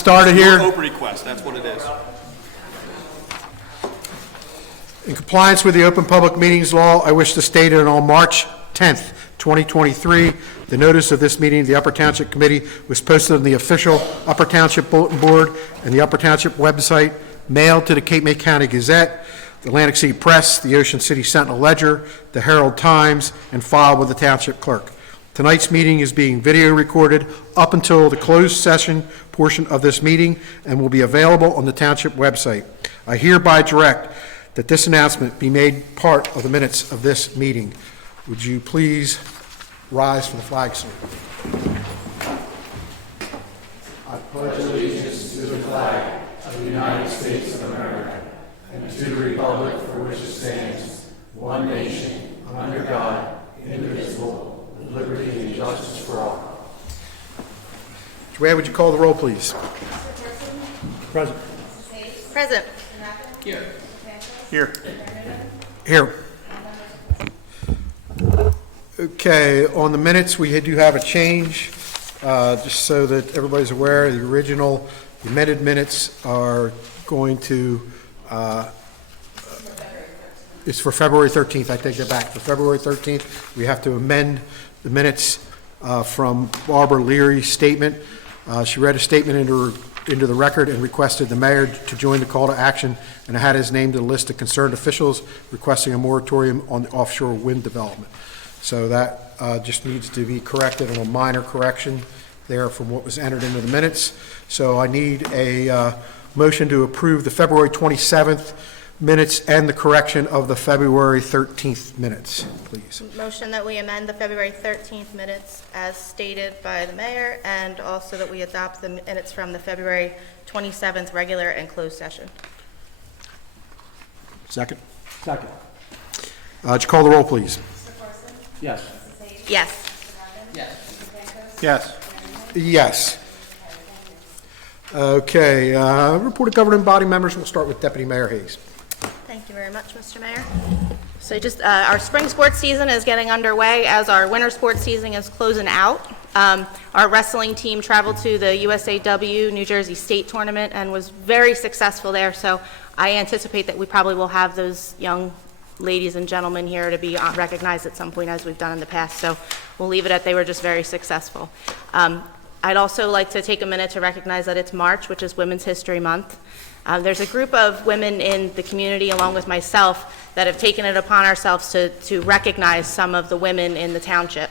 Started here. Open request, that's what it is. In compliance with the Open Public Meetings Law, I wish to state that on March 10th, 2023, the notice of this meeting of the Upper Township Committee was posted on the official Upper Township Bulletin Board and the Upper Township website, mailed to the Cape May County Gazette, the Atlantic City Press, the Ocean City Sentinel Ledger, the Herald Times, and filed with the Township Clerk. Tonight's meeting is being video recorded up until the closed session portion of this meeting and will be available on the Township website. I hereby direct that this announcement be made part of the minutes of this meeting. Would you please rise for the flag salute? I pledge allegiance to the flag of the United States of America and to the republic for which it stands, one nation, under God, indivisible, with liberty and justice for all. Joanne, would you call the roll, please? Present. Present. Here. Here. Here. Okay, on the minutes, we do have a change, just so that everybody's aware. The original amended minutes are going to, it's for February 13th. I take that back. For February 13th, we have to amend the minutes from Barbara Leary's statement. She read a statement into the record and requested the mayor to join the call to action, and I had his name to the list of concerned officials requesting a moratorium on the offshore wind development. So that just needs to be corrected, a minor correction there from what was entered into the minutes. So I need a motion to approve the February 27th minutes and the correction of the February 13th minutes, please. Motion that we amend the February 13th minutes as stated by the mayor, and also that we adopt the minutes from the February 27th regular and closed session. Second? Second. Would you call the roll, please? Yes. Yes. Yes. Yes. Okay, report of governing body members. We'll start with Deputy Mayor Hayes. Thank you very much, Mr. Mayor. So just our spring sports season is getting underway as our winter sports season is closing out. Our wrestling team traveled to the USAW New Jersey State Tournament and was very successful there. So I anticipate that we probably will have those young ladies and gentlemen here to be recognized at some point, as we've done in the past. So we'll leave it at they were just very successful. I'd also like to take a minute to recognize that it's March, which is Women's History Month. There's a group of women in the community, along with myself, that have taken it upon ourselves to recognize some of the women in the township.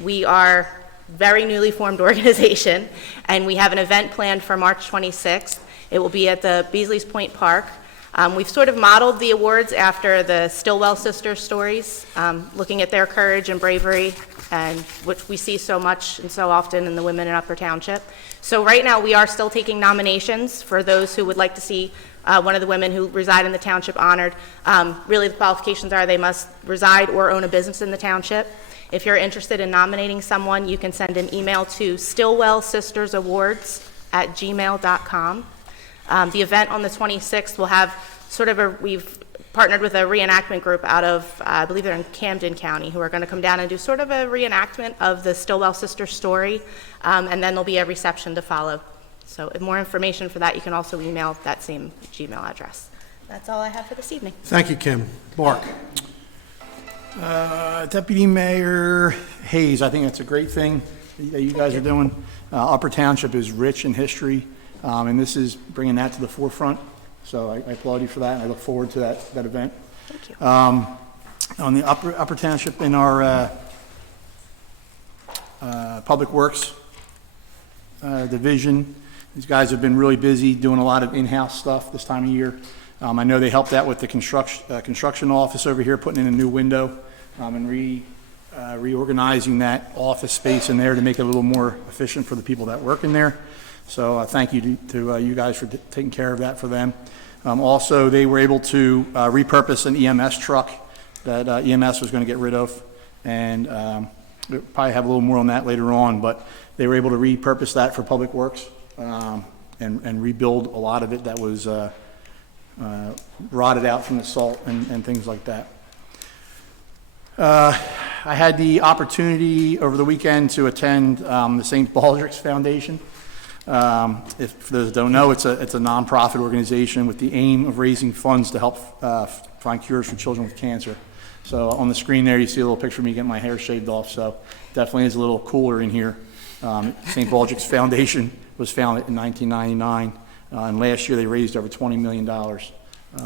We are a very newly formed organization, and we have an event planned for March 26th. It will be at the Beasley's Point Park. We've sort of modeled the awards after the Stillwell sisters' stories, looking at their courage and bravery, and which we see so much and so often in the women in Upper Township. So right now we are still taking nominations for those who would like to see one of the women who reside in the township honored. Really the qualifications are they must reside or own a business in the township. If you're interested in nominating someone, you can send an email to stillwellsistersawards@gmail.com. The event on the 26th will have sort of we've partnered with a reenactment group out of, I believe they're in Camden County, who are going to come down and do sort of a reenactment of the Stillwell sister story, and then there'll be a reception to follow. So if more information for that, you can also email that same Gmail address. That's all I have for this evening. Thank you, Kim. Mark? Deputy Mayor Hayes, I think that's a great thing that you guys are doing. Upper Township is rich in history, and this is bringing that to the forefront. So I applaud you for that, and I look forward to that event. Thank you. On the Upper Township, in our Public Works division, these guys have been really busy doing a lot of in-house stuff this time of year. I know they helped out with the construction office over here, putting in a new window, and reorganizing that office space in there to make it a little more efficient for the people that work in there. So thank you to you guys for taking care of that for them. Also, they were able to repurpose an EMS truck that EMS was going to get rid of, and we'll probably have a little more on that later on, but they were able to repurpose that for Public Works and rebuild a lot of it that was rotted out from the salt and things like that. I had the opportunity over the weekend to attend the St. Baldrick's Foundation. If, for those that don't know, it's a nonprofit organization with the aim of raising funds to help find cures for children with cancer. So on the screen there, you see a little picture of me getting my hair shaved off, so definitely is a little cooler in here. St. Baldrick's Foundation was founded in 1999, and last year they raised over $20 million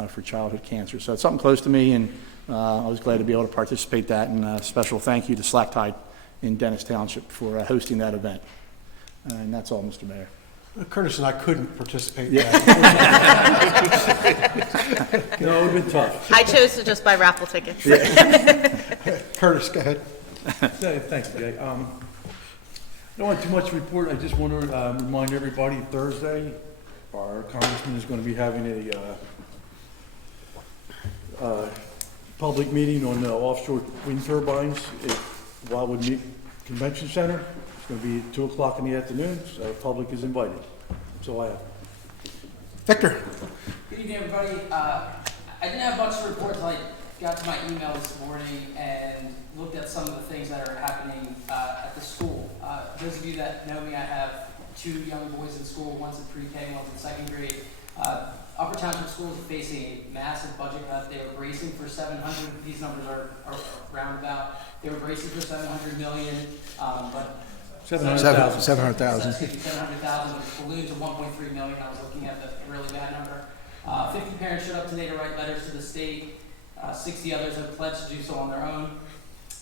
for childhood cancer. So it's something close to me, and I was glad to be able to participate in that, and a special thank you to Slack Tide in Dennis Township for hosting that event. And that's all, Mr. Mayor. Curtis and I couldn't participate in that. No, it would have been tough. I chose to just buy raffle tickets. Curtis, go ahead. Thanks, Jay. I don't want too much to report. I just want to remind everybody, Thursday, our congressman is going to be having a public meeting on offshore wind turbines at Wildwood Convention Center. It's going to be at 2 o'clock in the afternoon, so the public is invited. That's all I have. Victor? Good evening, everybody. I didn't have much to report until I got to my email this morning and looked at some of the things that are happening at the school. Those of you that know me, I have 2 young boys in school. One's in pre-K, one's in second grade. Upper Township schools are facing a massive budget cut. They were bracing for 700. These numbers are roundabout. They were bracing for 700 million, but 700,000. 700,000. 700,000, but it's ballooned to 1.3 million. I was looking at the really bad number. 50 parents showed up today to write letters to the state. 60 others have pledged to do so on their own.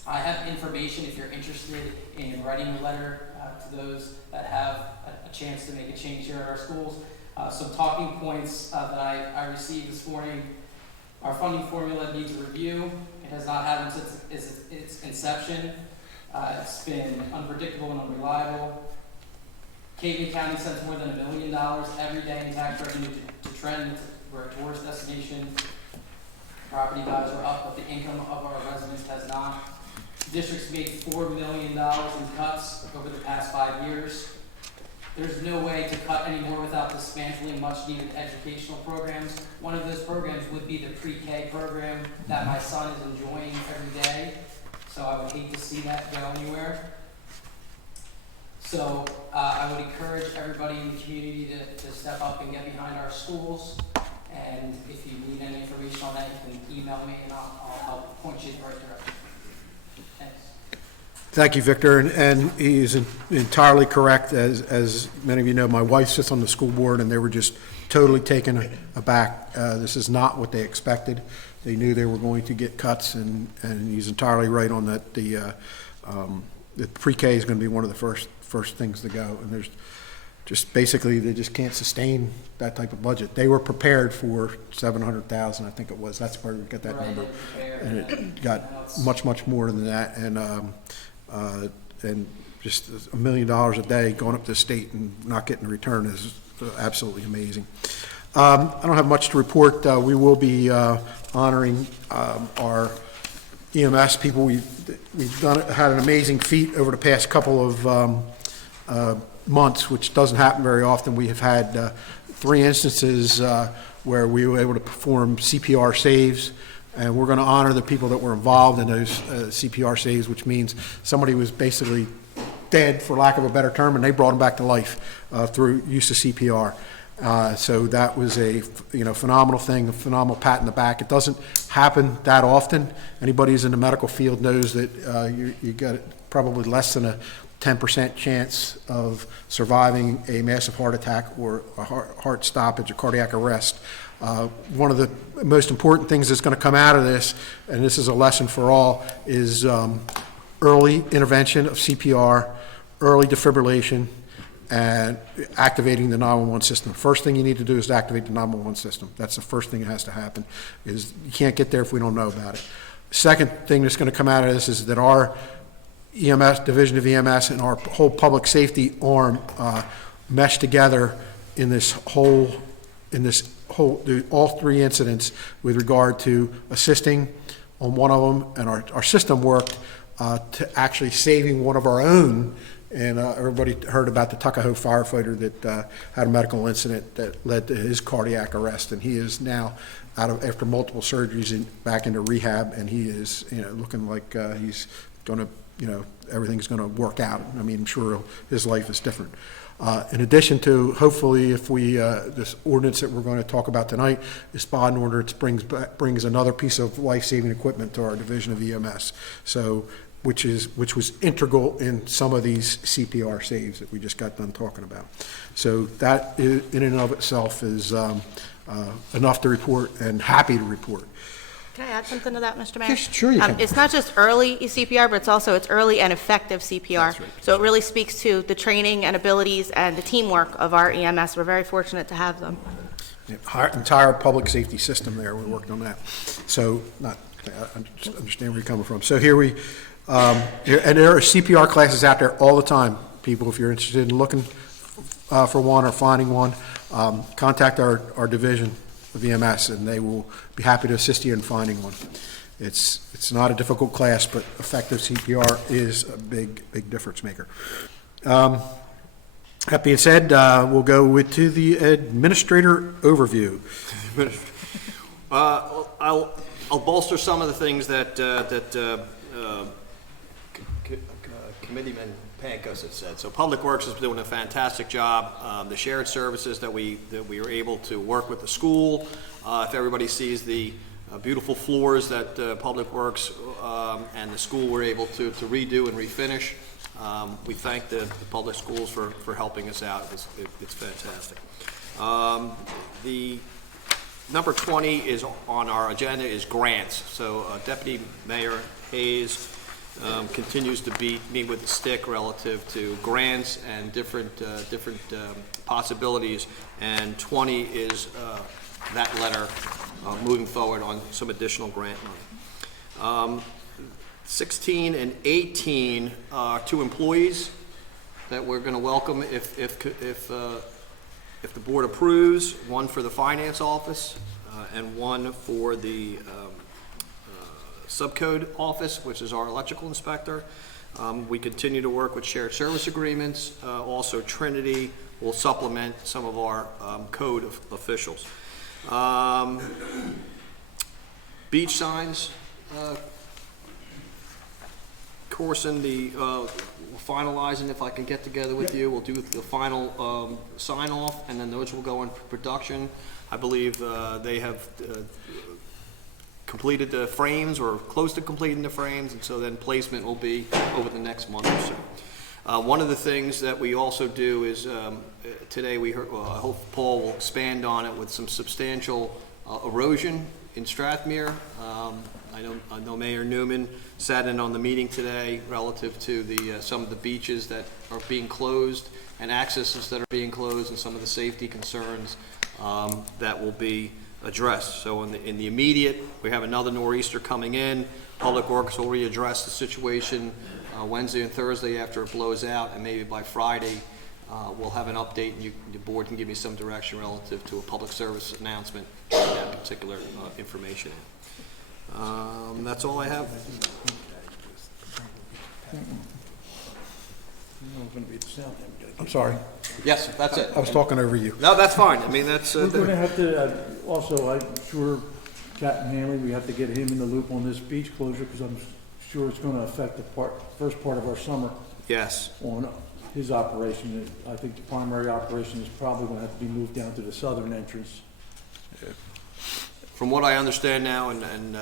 I have information if you're interested in writing a letter to those that have a chance to make a change here at our schools. Some talking points that I received this morning. Our funding formula needs a review. It has not happened since its inception. It's been unpredictable and unreliable. Cape County sends more than $1 million every day in tax revenue to trend. We're a tourist destination. Property values are up, but the income of our residents has not. The district's made $4 million in cuts over the past 5 years. There's no way to cut any more without dismantling much-needed educational programs. One of those programs would be the pre-K program that my son is enjoying every day. So I would hate to see that go anywhere. So I would encourage everybody in the community to step up and get behind our schools. And if you need any information on that, you can email me and I'll help point you in the right direction. Thanks. Thank you, Victor, and he is entirely correct. As many of you know, my wife sits on the school board, and they were just totally taken aback. This is not what they expected. They knew they were going to get cuts, and he's entirely right on that. The pre-K is going to be one of the first things to go, and there's just basically they just can't sustain that type of budget. They were prepared for 700,000, I think it was. That's where we got that number, and it got much more than that, and just $1 million a day going up to the state and not getting a return is absolutely amazing. I don't have much to report. We will be honoring our EMS people. We've had an amazing feat over the past couple of months, which doesn't happen very often. We have had 3 instances where we were able to perform CPR saves, and we're going to honor the people that were involved in those CPR saves, which means somebody was basically dead, for lack of a better term, and they brought them back to life through use of CPR. So that was a phenomenal thing, a phenomenal pat in the back. It doesn't happen that often. Anybody who's in the medical field knows that you got probably less than a 10% chance of surviving a massive heart attack or a heart stoppage or cardiac arrest. One of the most important things that's going to come out of this, and this is a lesson for all, is early intervention of CPR, early defibrillation, and activating the 911 system. First thing you need to do is to activate the 911 system. That's the first thing that has to happen. Is you can't get there if we don't know about it. Second thing that's going to come out of this is that our EMS, Division of EMS, and our whole public safety arm mesh together in this whole, all 3 incidents with regard to assisting on one of them, and our system worked to actually saving one of our own. And everybody heard about the Tuckahoe firefighter that had a medical incident that led to his cardiac arrest, and he is now after multiple surgeries back into rehab, and he is looking like he's going to everything's going to work out. I mean, I'm sure his life is different. In addition to, hopefully, if we, this ordinance that we're going to talk about tonight, this bond ordinance brings another piece of life-saving equipment to our division of EMS. So, which was integral in some of these CPR saves that we just got done talking about. So that in and of itself is enough to report, and happy to report. Can I add something to that, Mr. Mayor? Yes, sure you can. It's not just early CPR, but it's early and effective CPR. That's right. So it really speaks to the training and abilities and the teamwork of our EMS. We're very fortunate to have them. Our entire public safety system there, we worked on that. So, I understand where you're coming from. So here we, and there are CPR classes out there all the time, people, if you're interested in looking for one or finding one, contact our division of EMS, and they will be happy to assist you in finding one. It's not a difficult class, but effective CPR is a big difference maker. That being said, we'll go to the administrator overview. I'll bolster some of the things that Committeeman Pankos had said. So Public Works is doing a fantastic job. The shared services that we were able to work with the school. If everybody sees the beautiful floors that Public Works and the school were able to redo and refinish, we thank the public schools for helping us out. It's fantastic. The number 20 is on our agenda is grants. So Deputy Mayor Hayes continues to beat me with the stick relative to grants and different possibilities, and 20 is that letter moving forward on some additional grant money. 16 and 18 are two employees that we're going to welcome if the board approves, one for the finance office and one for the subcode office, which is our electrical inspector. We continue to work with shared service agreements. Also, Trinity will supplement some of our code officials. Beach signs, Corson, we're finalizing. If I can get together with you, we'll do the final sign off, and then those will go in production. I believe they have completed the frames or close to completing the frames, and so then placement will be over the next month or so. One of the things that we also do is today we heard, I hope Paul will expand on it, with some substantial erosion in Strathmere. I know Mayor Newman sat in on the meeting today relative to the some of the beaches that are being closed and accesses that are being closed, and some of the safety concerns that will be addressed. So in the immediate, we have another nor'easter coming in. Public Works will readdress the situation Wednesday and Thursday after it blows out, and maybe by Friday we'll have an update, and the board can give me some direction relative to a public service announcement on that particular information. That's all I have. I'm sorry, Yes, that's it. I was talking over you. No, that's fine. I mean, that's We're going to have to, also, I'm sure Captain Hanley, we have to get him in the loop on this beach closure, because I'm sure it's going to affect the first part of our summer yes. on his operation. I think the primary operation is probably going to have to be moved down to the southern entrance. From what I understand now, and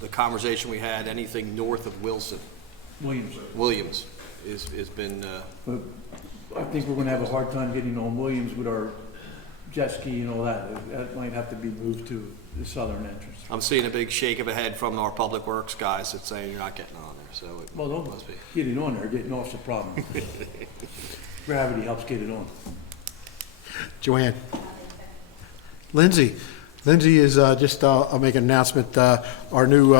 the conversation we had, anything north of Williams has been. But I think we're going to have a hard time getting on Williams with our jet ski and all that. That might have to be moved to the southern entrance. I'm seeing a big shake of a head from our public works guys that's saying you're not getting on there. So it Well, must be. getting on there, getting off's the problem. Gravity helps get it on. Joanne. Lindsay is just, I'll make an announcement, our new,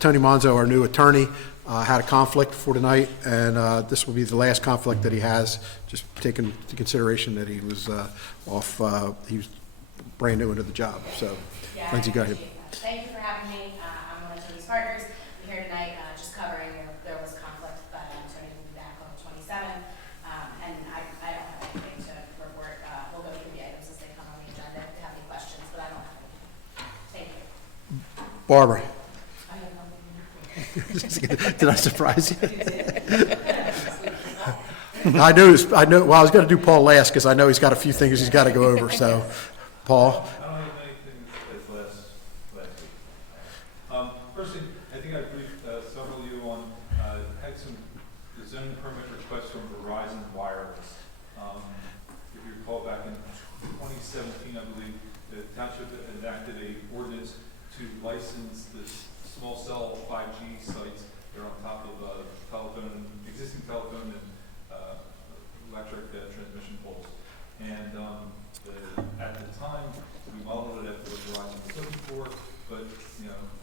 Tony Monzo, our new attorney, had a conflict for tonight, and this will be the last conflict that he has, just taking into consideration that he was he was brand new into the job, so Yeah, Lindsay, go ahead. Thank you for having me. I'm one of Tony's partners. I'm here tonight just covering there was conflict, but Tony will be back on the 27th, and I don't have anything to report. We'll go through the items as they come on the agenda if you have any questions, but I don't have anything. Thank you. Barbara. I have nothing to report. Did I surprise you? well, I was going to do Paul last because I know he's got a few things he's got to go over, so, Paul? I don't have anything as last week. Firstly, I think I briefed several of you on, had some zoning permit requests from Verizon Wireless. If you recall, back in 2017, I believe, the township enacted a ordinance to license the small cell 5G sites. They're on top of existing telephone and electric transmission poles. And at the time, we modeled it after what Verizon was looking for, but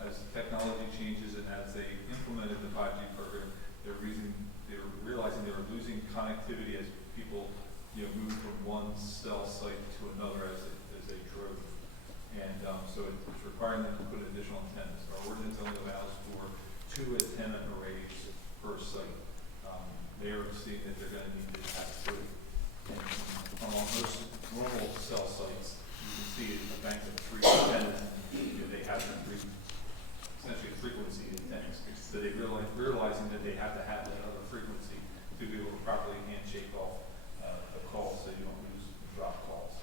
as technology changes and as they implemented the 5G program, they were realizing they were losing connectivity as people moved from one cell site to another as they drove. And so it's requiring them to put additional antennas. Our ordinance only allows for 2 antenna arrays per site. They are seeing that they're going to need to have 3. And on most normal cell sites, you can see a bank of 3 antennas, and they have essentially frequency antennas. So they realizing that they have to have that other frequency to be able to properly handshake off a call so you don't lose drop calls.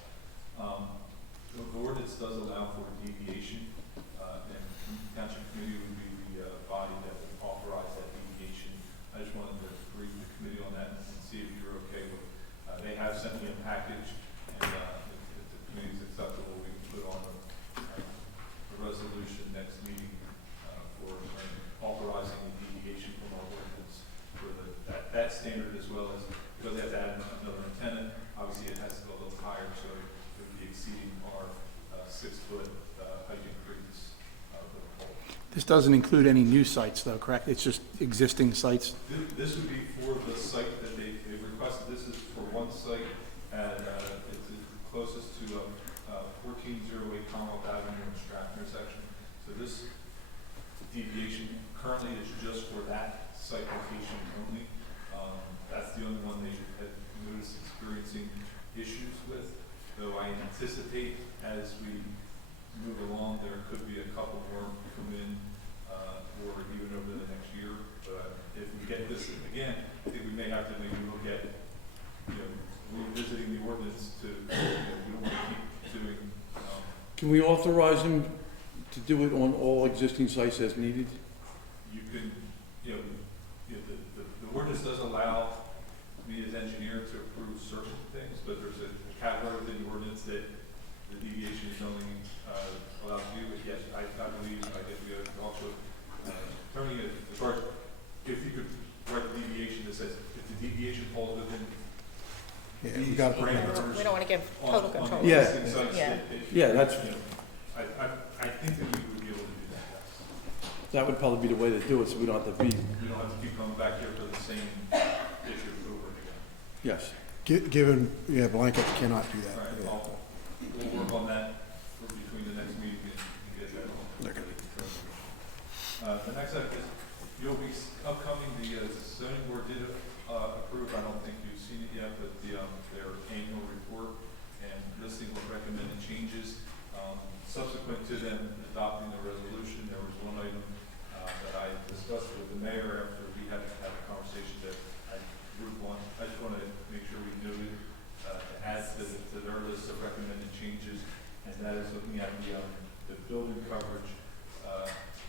The ordinance does allow for deviation, and Township Committee would be the body that would authorize that deviation. I just wanted to brief the committee on that and see if you're okay with. They have sent me a package, and if the committee is acceptable, we can put on a resolution next meeting for authorizing the deviation from our ordinance for that standard, as well as because they have to add another antenna. Obviously, it has to go a little higher, so it would be exceeding our 6-foot height increase of the pole. This doesn't include any new sites, though, correct? It's just existing sites? This would be for the site that they requested. This is for one site at, it's the closest to 1408 Commonwealth Avenue in Stratton intersection. So this deviation currently is just for that site location only. That's the only one they had noticed experiencing issues with, though I anticipate as we move along, there could be a couple more come in, or even over the next year. But if we get this again, I think we may have to maybe look at, revisiting the ordinance to, we don't want to keep doing. Can we authorize them to do it on all existing sites as needed? You can, the ordinance does allow me as engineer to approve certain things, but there's a category within the ordinance that the deviation is only allowed to do. But yes, I believe I guess we could also turning it as far as if you could write the deviation that says if the deviation falls within We got to parameters We don't want to give total control. on Yeah. existing sites, Yeah. Yeah, that's, I think that we would be able to do that. Yes. that would probably be the way to do it, so we don't have to be, We don't have to keep coming back here for the same issue over again. yes. Given, blanket cannot do that. All right, we'll work on that between the next meeting and get that on. Okay. The next item is, you'll be upcoming, the zoning board did approve, I don't think you've seen it yet, but their annual report and listing of recommended changes. Subsequent to them adopting the resolution, there was one item that I discussed with the mayor after we had a conversation that I grouped one. I just want to make sure we noted to add to their list of recommended changes, and that is looking at the building coverage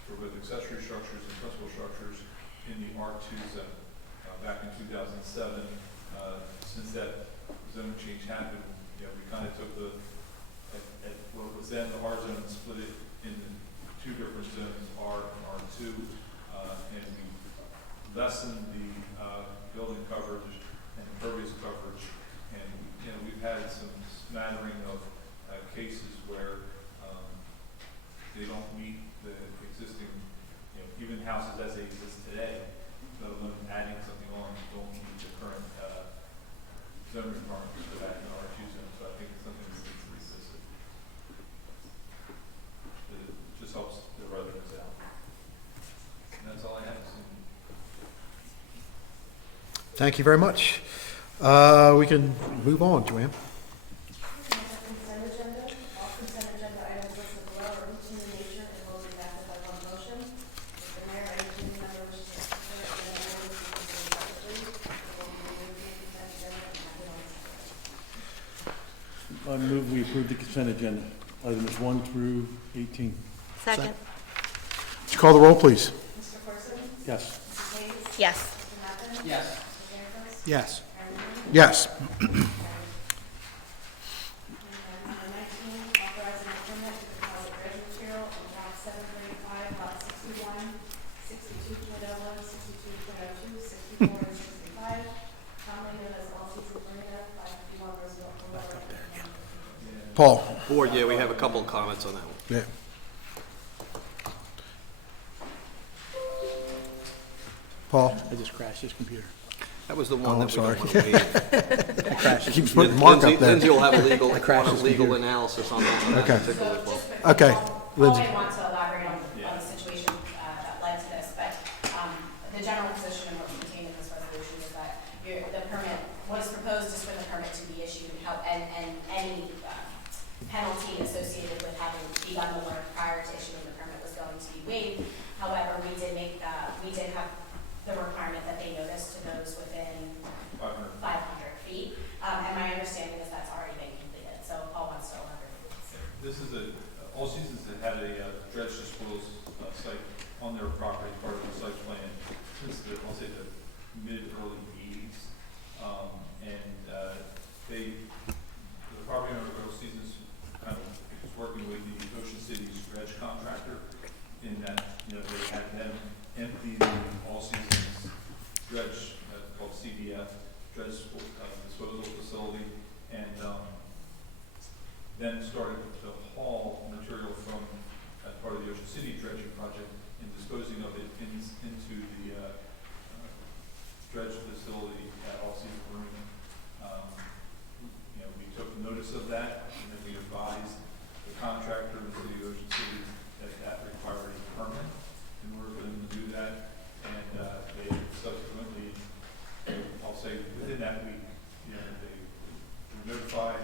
for both accessory structures and principal structures in the R2 zone. Back in 2007, since that zone change happened, we kind of took at what was then the R zone and split it into 2 different zones, R and R2, and we lessened the building coverage and impervious coverage. And we've had some smattering of cases where they don't meet the existing, even houses as they exist today, let alone adding something on, don't meet the current zone requirements for that in the R2 zone. So I think it's something that needs to be assisted. It just helps the residents out. And that's all I have to say. Thank you very much. We can move on, Joanne. Consent agenda, all consent agenda items listed below are routine in nature and will be acted by one motion. Mr. Mayor, any committee member wishes to consider any items to consider separately, will be moved to consent we approve the consent agenda, items 1 through 18. Second. Would you call the roll, please? Yes. Yes. Yes. Yes. Yes. Number 19, authorizing a permit to deposit dredge material on lot 735, lot 61, 62.01, 62.02, 64, and 65, commonly known as All Seasons Marina, 551 Roosevelt Boulevard. Paul? Board, yeah, we have a couple of comments on that one. Yeah. Paul? I just crashed his computer. That was the one Oh, I'm that we sorry. don't want to waive. I crashed his Keeps computer. putting Mark Lindsay up there. Lindsay will have a legal, crashed his legal computer. analysis on that one Okay. particular as well. Okay, Paul Lindsay. may want to elaborate on the situation that led to this, but the general position and what's contained in this resolution is that the permit was proposed just for the permit to be issued, and any penalty associated with having begun the work prior to issuing the permit was going to be waived. However, we did have the requirement that they notice to those within 500 feet, and my understanding is that's already been completed, so Paul wants to elaborate. This is All Seasons that had a dredge disposal site on their property, part of the site plan, since I'll say the mid-early 80s. The property owner of All Seasons kind of was working with the Ocean City's dredge contractor in that, they had them empty the All Seasons dredge, called CDF, dredge disposal facility, and then started to haul material from part of the Ocean City dredging project and disposing of it into the dredge facility at All Seasons Marina. We took notice of that, and then we advised the contractor in the city of Ocean City that required a permit in order for them to do that, and they subsequently, I'll say within that week, they were notified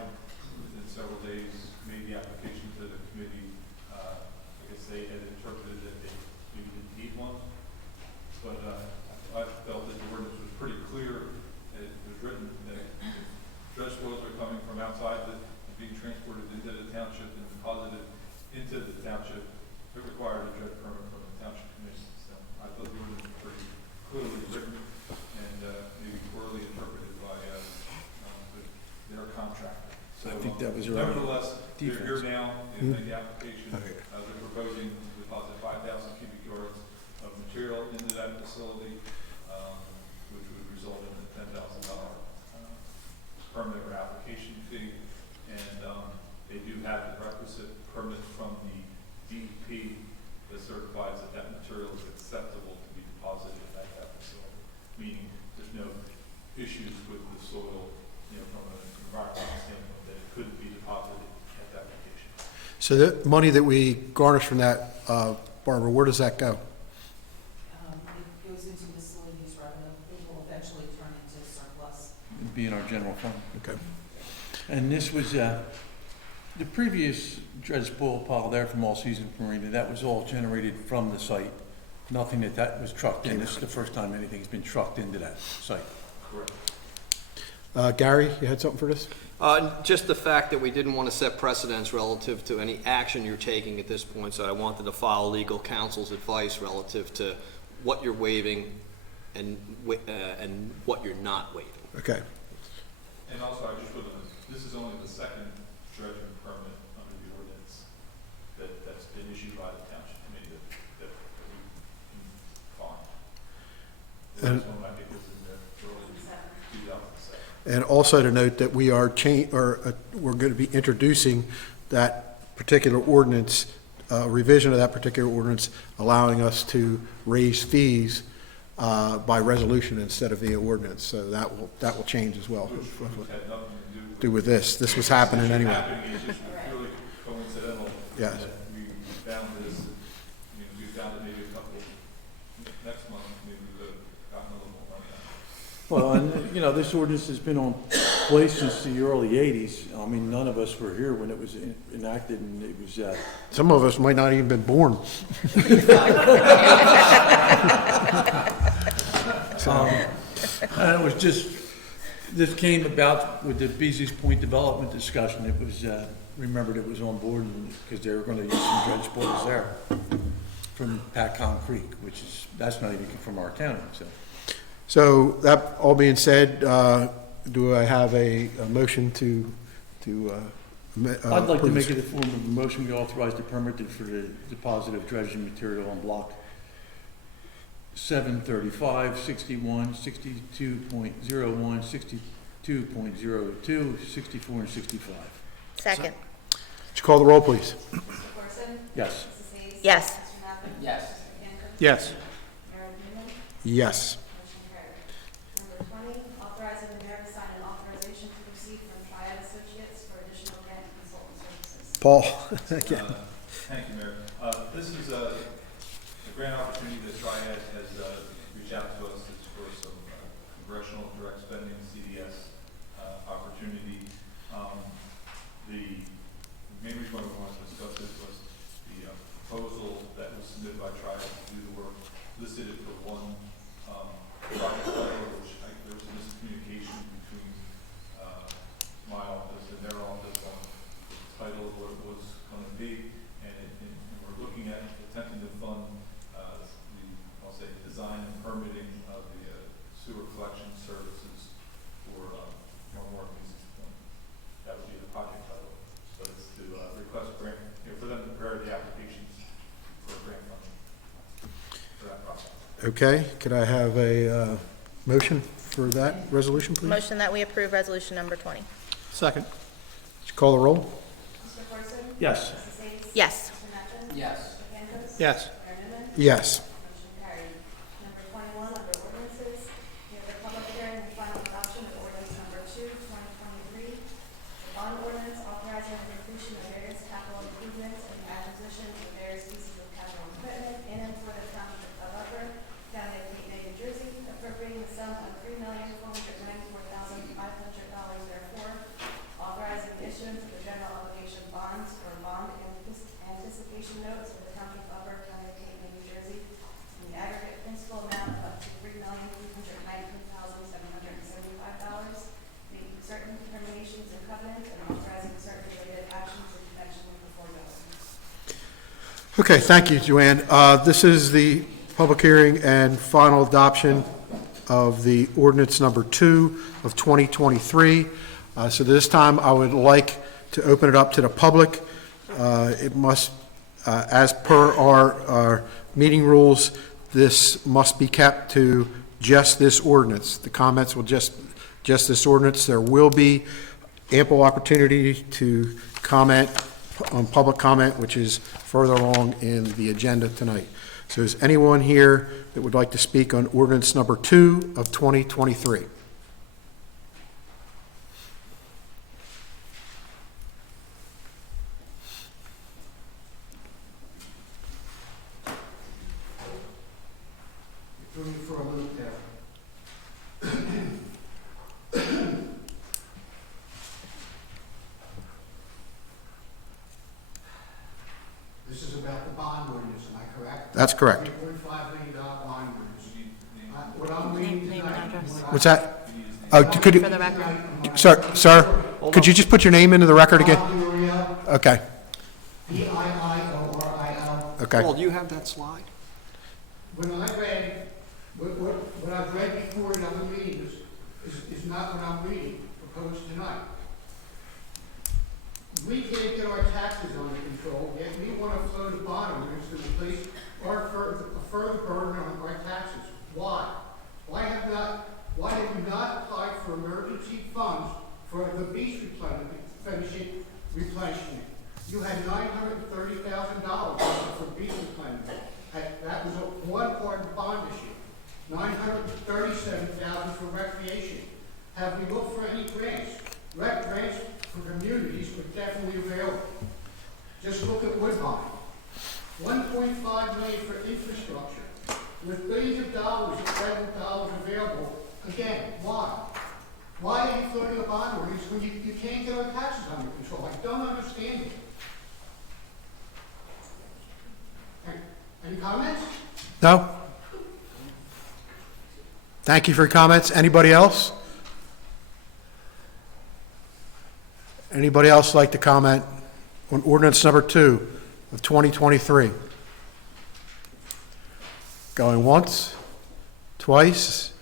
within several days, made the application to the committee. I guess they had interpreted that they maybe didn't need one, but I felt that the ordinance was pretty clear. It was written that dredge spoils are coming from outside and being transported into the township and deposited into the township. It required a dredge permit from the township commission. So I thought the ordinance was pretty clearly written and maybe poorly interpreted by their contractor. So I think that was nevertheless, they're here defense. now, they made the application. They're proposing to deposit 5,000 cubic yards of material into that facility, which would result in a $10,000 permit or application fee. And they do have the requisite permit from the DEP that certifies that material is acceptable to be deposited at that facility, meaning there's no issues with the soil, from an environmental standpoint, that it couldn't be deposited at that location. So the money that we garnish from that, Barbara, where does that go? It goes into miscellaneous revenue. It will eventually turn into surplus. It'd be in our general fund. Okay. And this was, the previous dredge spoil pile there from All Seasons Marina, that was all generated from the site. Nothing that was trucked in. This is the first time anything's been trucked into that site. Correct. Gary, you had something for this? Just the fact that we didn't want to set precedents relative to any action you're taking at this point, so I wanted to follow legal counsel's advice relative to what you're waiving and what you're not waiving. Okay. And also, I just put on this is only the second dredging permit under the ordinance that's been issued by the township committee that we can find. The last one, I think, was in the early 2007. And also to note that we are we're going to be introducing that particular ordinance, revision of that particular ordinance, allowing us to raise fees by resolution instead of via ordinance. So that will change as well. Which had nothing to Do with this. This was happening anyway. happening, it's just purely coincidental. Yes. That we found this, we found it maybe a couple, next month, maybe we could have gotten a little more money out of it. Well, and, this ordinance has been on place since the early 80s. I mean, none of us were here when it was enacted, and it was, Some of us might not even been born. and it was just This came about with the Beasley's Point development discussion. It was, remembered it was on board because they were going to use some dredge spoils there from Patcon Creek, which is, that's not even from our county, so. So that all being said, do I have a motion to? I'd like to make it a form of a motion. We authorize the permit for the deposit of dredging material on block 735, 61, 62.01, 62.02, 64, and 65. Second. Would you call the roll, please? Mr. Corson? Yes. Mrs. Hayes? Yes. Mr. Mapman? Yes. Mr. Hanford? Yes. Mayor Newman? Yes. Motion carried. Number 20, authorizing the mayor to sign an authorization to proceed from Triad Associates for additional grant consultant services. Paul, again. Thank you, Mayor. This is a grant opportunity that Triad has reached out to us. It's for some congressional direct spending, CDS opportunity. The main reason why we wanted to discuss this was the proposal that was submitted by Triad to do the work listed it for one project title, which there was a miscommunication between my office and their office on the title of what it was going to be, and we're looking at attempting to fund I'll say design and permitting of the sewer collection services for more Beasley's Point. That would be the project title, but it's to request grant, for them to prepare the applications for grant funding for that process. Okay, could I have a motion for that resolution, please? Motion that we approve resolution number 20. Second. Would you call the roll? Mr. Corson? Yes. Mrs. Hayes? Yes. Mr. Mapman? Yes. Mr. Hanford? Yes. Mayor Newman? Yes. Motion carried. Number 21, under ordinances, we have the public hearing and final adoption of ordinance number 2, 2023. The bond ordinance authorizing the completion of various capital improvements and the acquisition of various pieces of capital equipment in and for the Township of Upper, County of Cape May, New Jersey, appropriating the sum of $3,494,500 therefore, authorizing the issuance of the general obligation bonds or bond anticipation notes for the Township of Upper, County of Cape May, New Jersey, in the aggregate principal amount of up to $3,319,775, making certain determinations and covenants, and authorizing certain related actions in connection with the foregoing. Okay, thank you, Joanne. This is the public hearing and final adoption of the ordinance number 2 of 2023. So this time, I would like to open it up to the public. It must, as per our meeting rules, this must be kept to just this ordinance. The comments will just this ordinance. There will be ample opportunity to comment on public comment, which is further along in the agenda tonight. So is anyone here that would like to speak on ordinance number 2 of 2023? Doing it for a loop there. This is about the bond ordinance, am I correct? That's correct. $3.5 million bond ordinance. What I'm reading Name and tonight. address. What's that? Oh, could you, For the record. sir, could you just put your name into the record again? Bob Uriel, Okay, P-I-I-O-R-I-L. okay. Paul, do you have that slide? When I read, what I've read before in other meetings is not what I'm reading, proposed tonight. We can't get our taxes under control, yet we want to float a bond ordinance to replace a further burden on our taxes. Why? Why have you not applied for emergency funds for the beach replenishment? You had $930,000 for beach replenishment. That was one part of the bond issue. $937,000 for recreation. Have we looked for any grants? Rec grants for communities were definitely available. Just look at Woodbine. $1.5 million for infrastructure. With billions of dollars of federal dollars available. Again, why? Why are you floating a bond ordinance when you can't get our taxes under control? I don't understand it. Any comments? No? Thank you for your comments. Anybody else? Anybody else like to comment on ordinance number 2 of 2023? Going once, twice.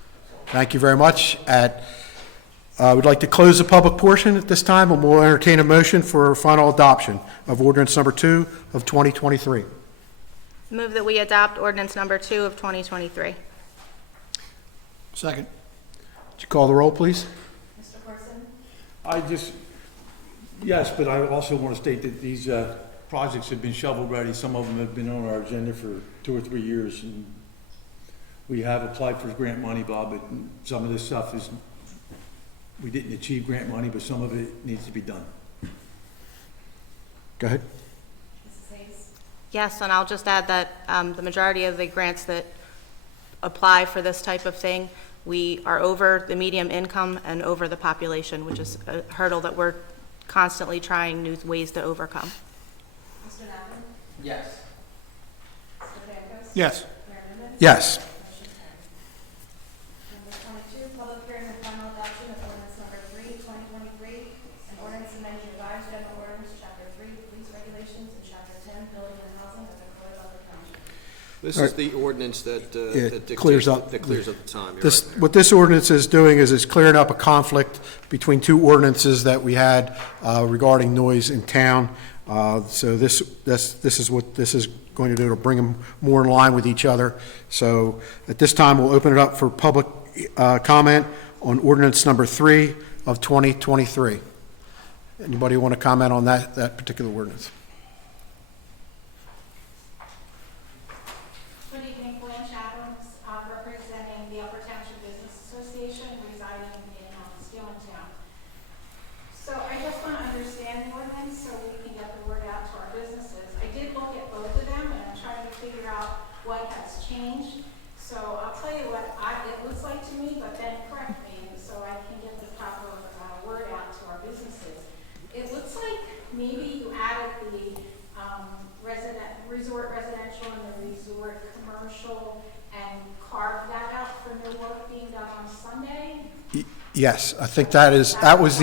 Thank you very much. We'd like to close the public portion at this time, and we'll entertain a motion for final adoption of ordinance number 2 of 2023. Move that we adopt ordinance number 2 of 2023. Second. Would you call the roll, please? Mr. Corson? Yes, but I also want to state that these projects have been shovel-ready. Some of them have been on our agenda for 2 or 3 years. And we have applied for grant money, Bob, but some of this stuff is, we didn't achieve grant money, but some of it needs to be done. Go ahead. Mrs. Hayes? Yes, and I'll just add that the majority of the grants that apply for this type of thing, we are over the medium income and over the population, which is a hurdle that we're constantly trying new ways to overcome. Mr. Navin? Yes. Mr. Dankos? Yes. Mayor Newman? Yes. Motion carried. Number 22, public hearing and final adoption of ordinance number 3, 2023, an ordinance amending revised general ordinance, chapter 3, police regulations, and chapter 10, building and housing of the Code of the Township. This All is right. the ordinance that clears up. That clears up the time. You're This, right, Mayor. what this ordinance is doing is it's clearing up a conflict between 2 ordinances that we had regarding noise in town. So this is what this is going to do, to bring them more in line with each other. So at this time, we'll open it up for public comment on ordinance number 3 of 2023. Anybody want to comment on that particular ordinance? Good evening, Blanche Adams, representing the Upper Township Business Association, residing in Steelantown. So I just want to understand the ordinance so we can get the word out to our businesses. I did look at both of them, and I'm trying to figure out what has changed. So I'll tell you what it looks like to me, but then correct me so I can get the proper word out to our businesses. It looks like maybe you added the resort residential and the resort commercial and carved that out for no work being done on Sunday. Yes, I think that was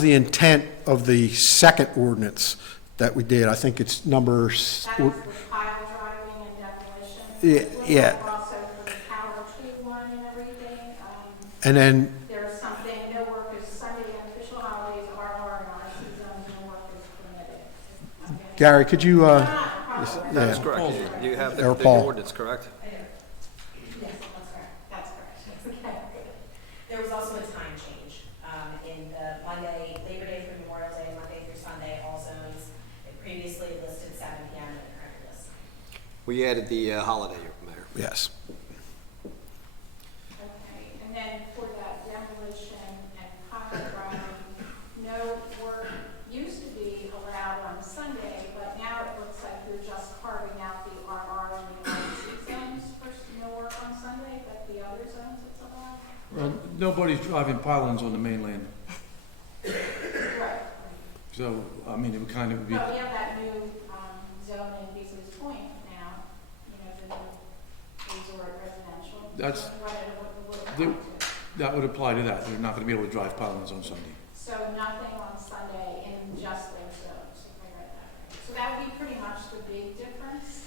the intent of the second ordinance that we did. I think it's number. That was the pile driving and demolition. Yeah. Also for the power tool one and everything. And then, There's something, no work is Sunday and official holidays are in our zones, no work is permitted. Okay. Gary, could you, That is yeah. correct. You have Or the Paul. ordinance, correct? Yes, that's correct. That's correct. Okay. There was also a time change, in the Monday, Labor Day through Memorial Day, Monday through Sunday, all zones. It previously listed 7 p.m. in the current list. We added the holiday, Mayor. Yes. Okay, and then for that demolition and pile driving, no work used to be allowed on Sunday, but now it looks like you're just carving out the RR and the RC zones for no work on Sunday, but the other zones it's allowed? Well, nobody's driving pylons on the mainland, Right. so, I mean, it would kind of be, But we have that new zone in Beasley's Point now, you know, the new resort residential. That's- What it would the- apply to. that would apply to that. They're not gonna be able to drive pylons on Sunday. So nothing on Sunday in just those zones, if I read that right. So that would be pretty much the big difference,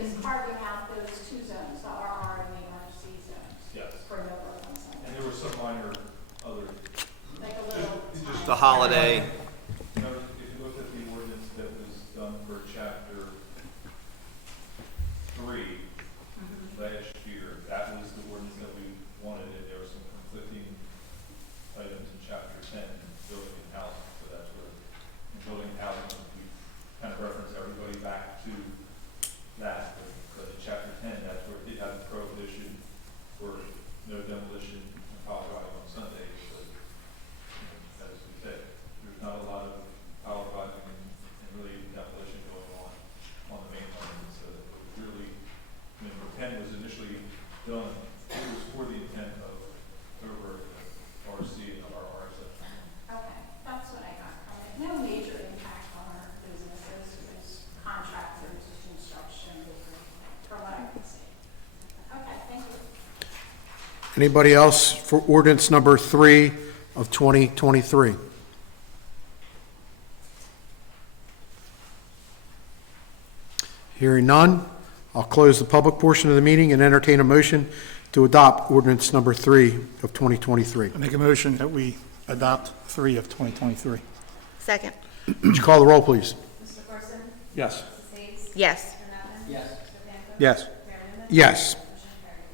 is carving out those 2 zones, the RR and the RC zones. Yes. For no work on And Sunday. there were some minor other, Like a little. Just the holiday. you know, if you looked at the ordinance that was done for chapter 3 last year, that was the ordinance that we wanted, and there were some conflicting items in chapter 10, building and housing, so that's where, in building and housing, we kind of reference everybody back to that, but in chapter 10, that's where it did have the prohibition for no demolition and pile driving on Sundays, but, you know, as we said, there's not a lot of pile driving and really demolition going on the mainland, so it was really, I mean, when 10 was initially done, it was for the intent of over RC and RR section. Okay, that's what I got from it. No major impact on our businesses, because contractors, construction, from what I can see. Okay, thank you. Anybody else for ordinance number 3 of 2023. Hearing none, I'll close the public portion of the meeting and entertain a motion to adopt ordinance number 3 of 2023. I make a motion that we adopt 3 of 2023. Second. Would you call the roll, please? Mr. Corson? Yes. Mrs. Hayes? Yes. Mr. Nevin? Yes. Mr. Pampers? Yes. Mayor Newman? Yes. Motion carries.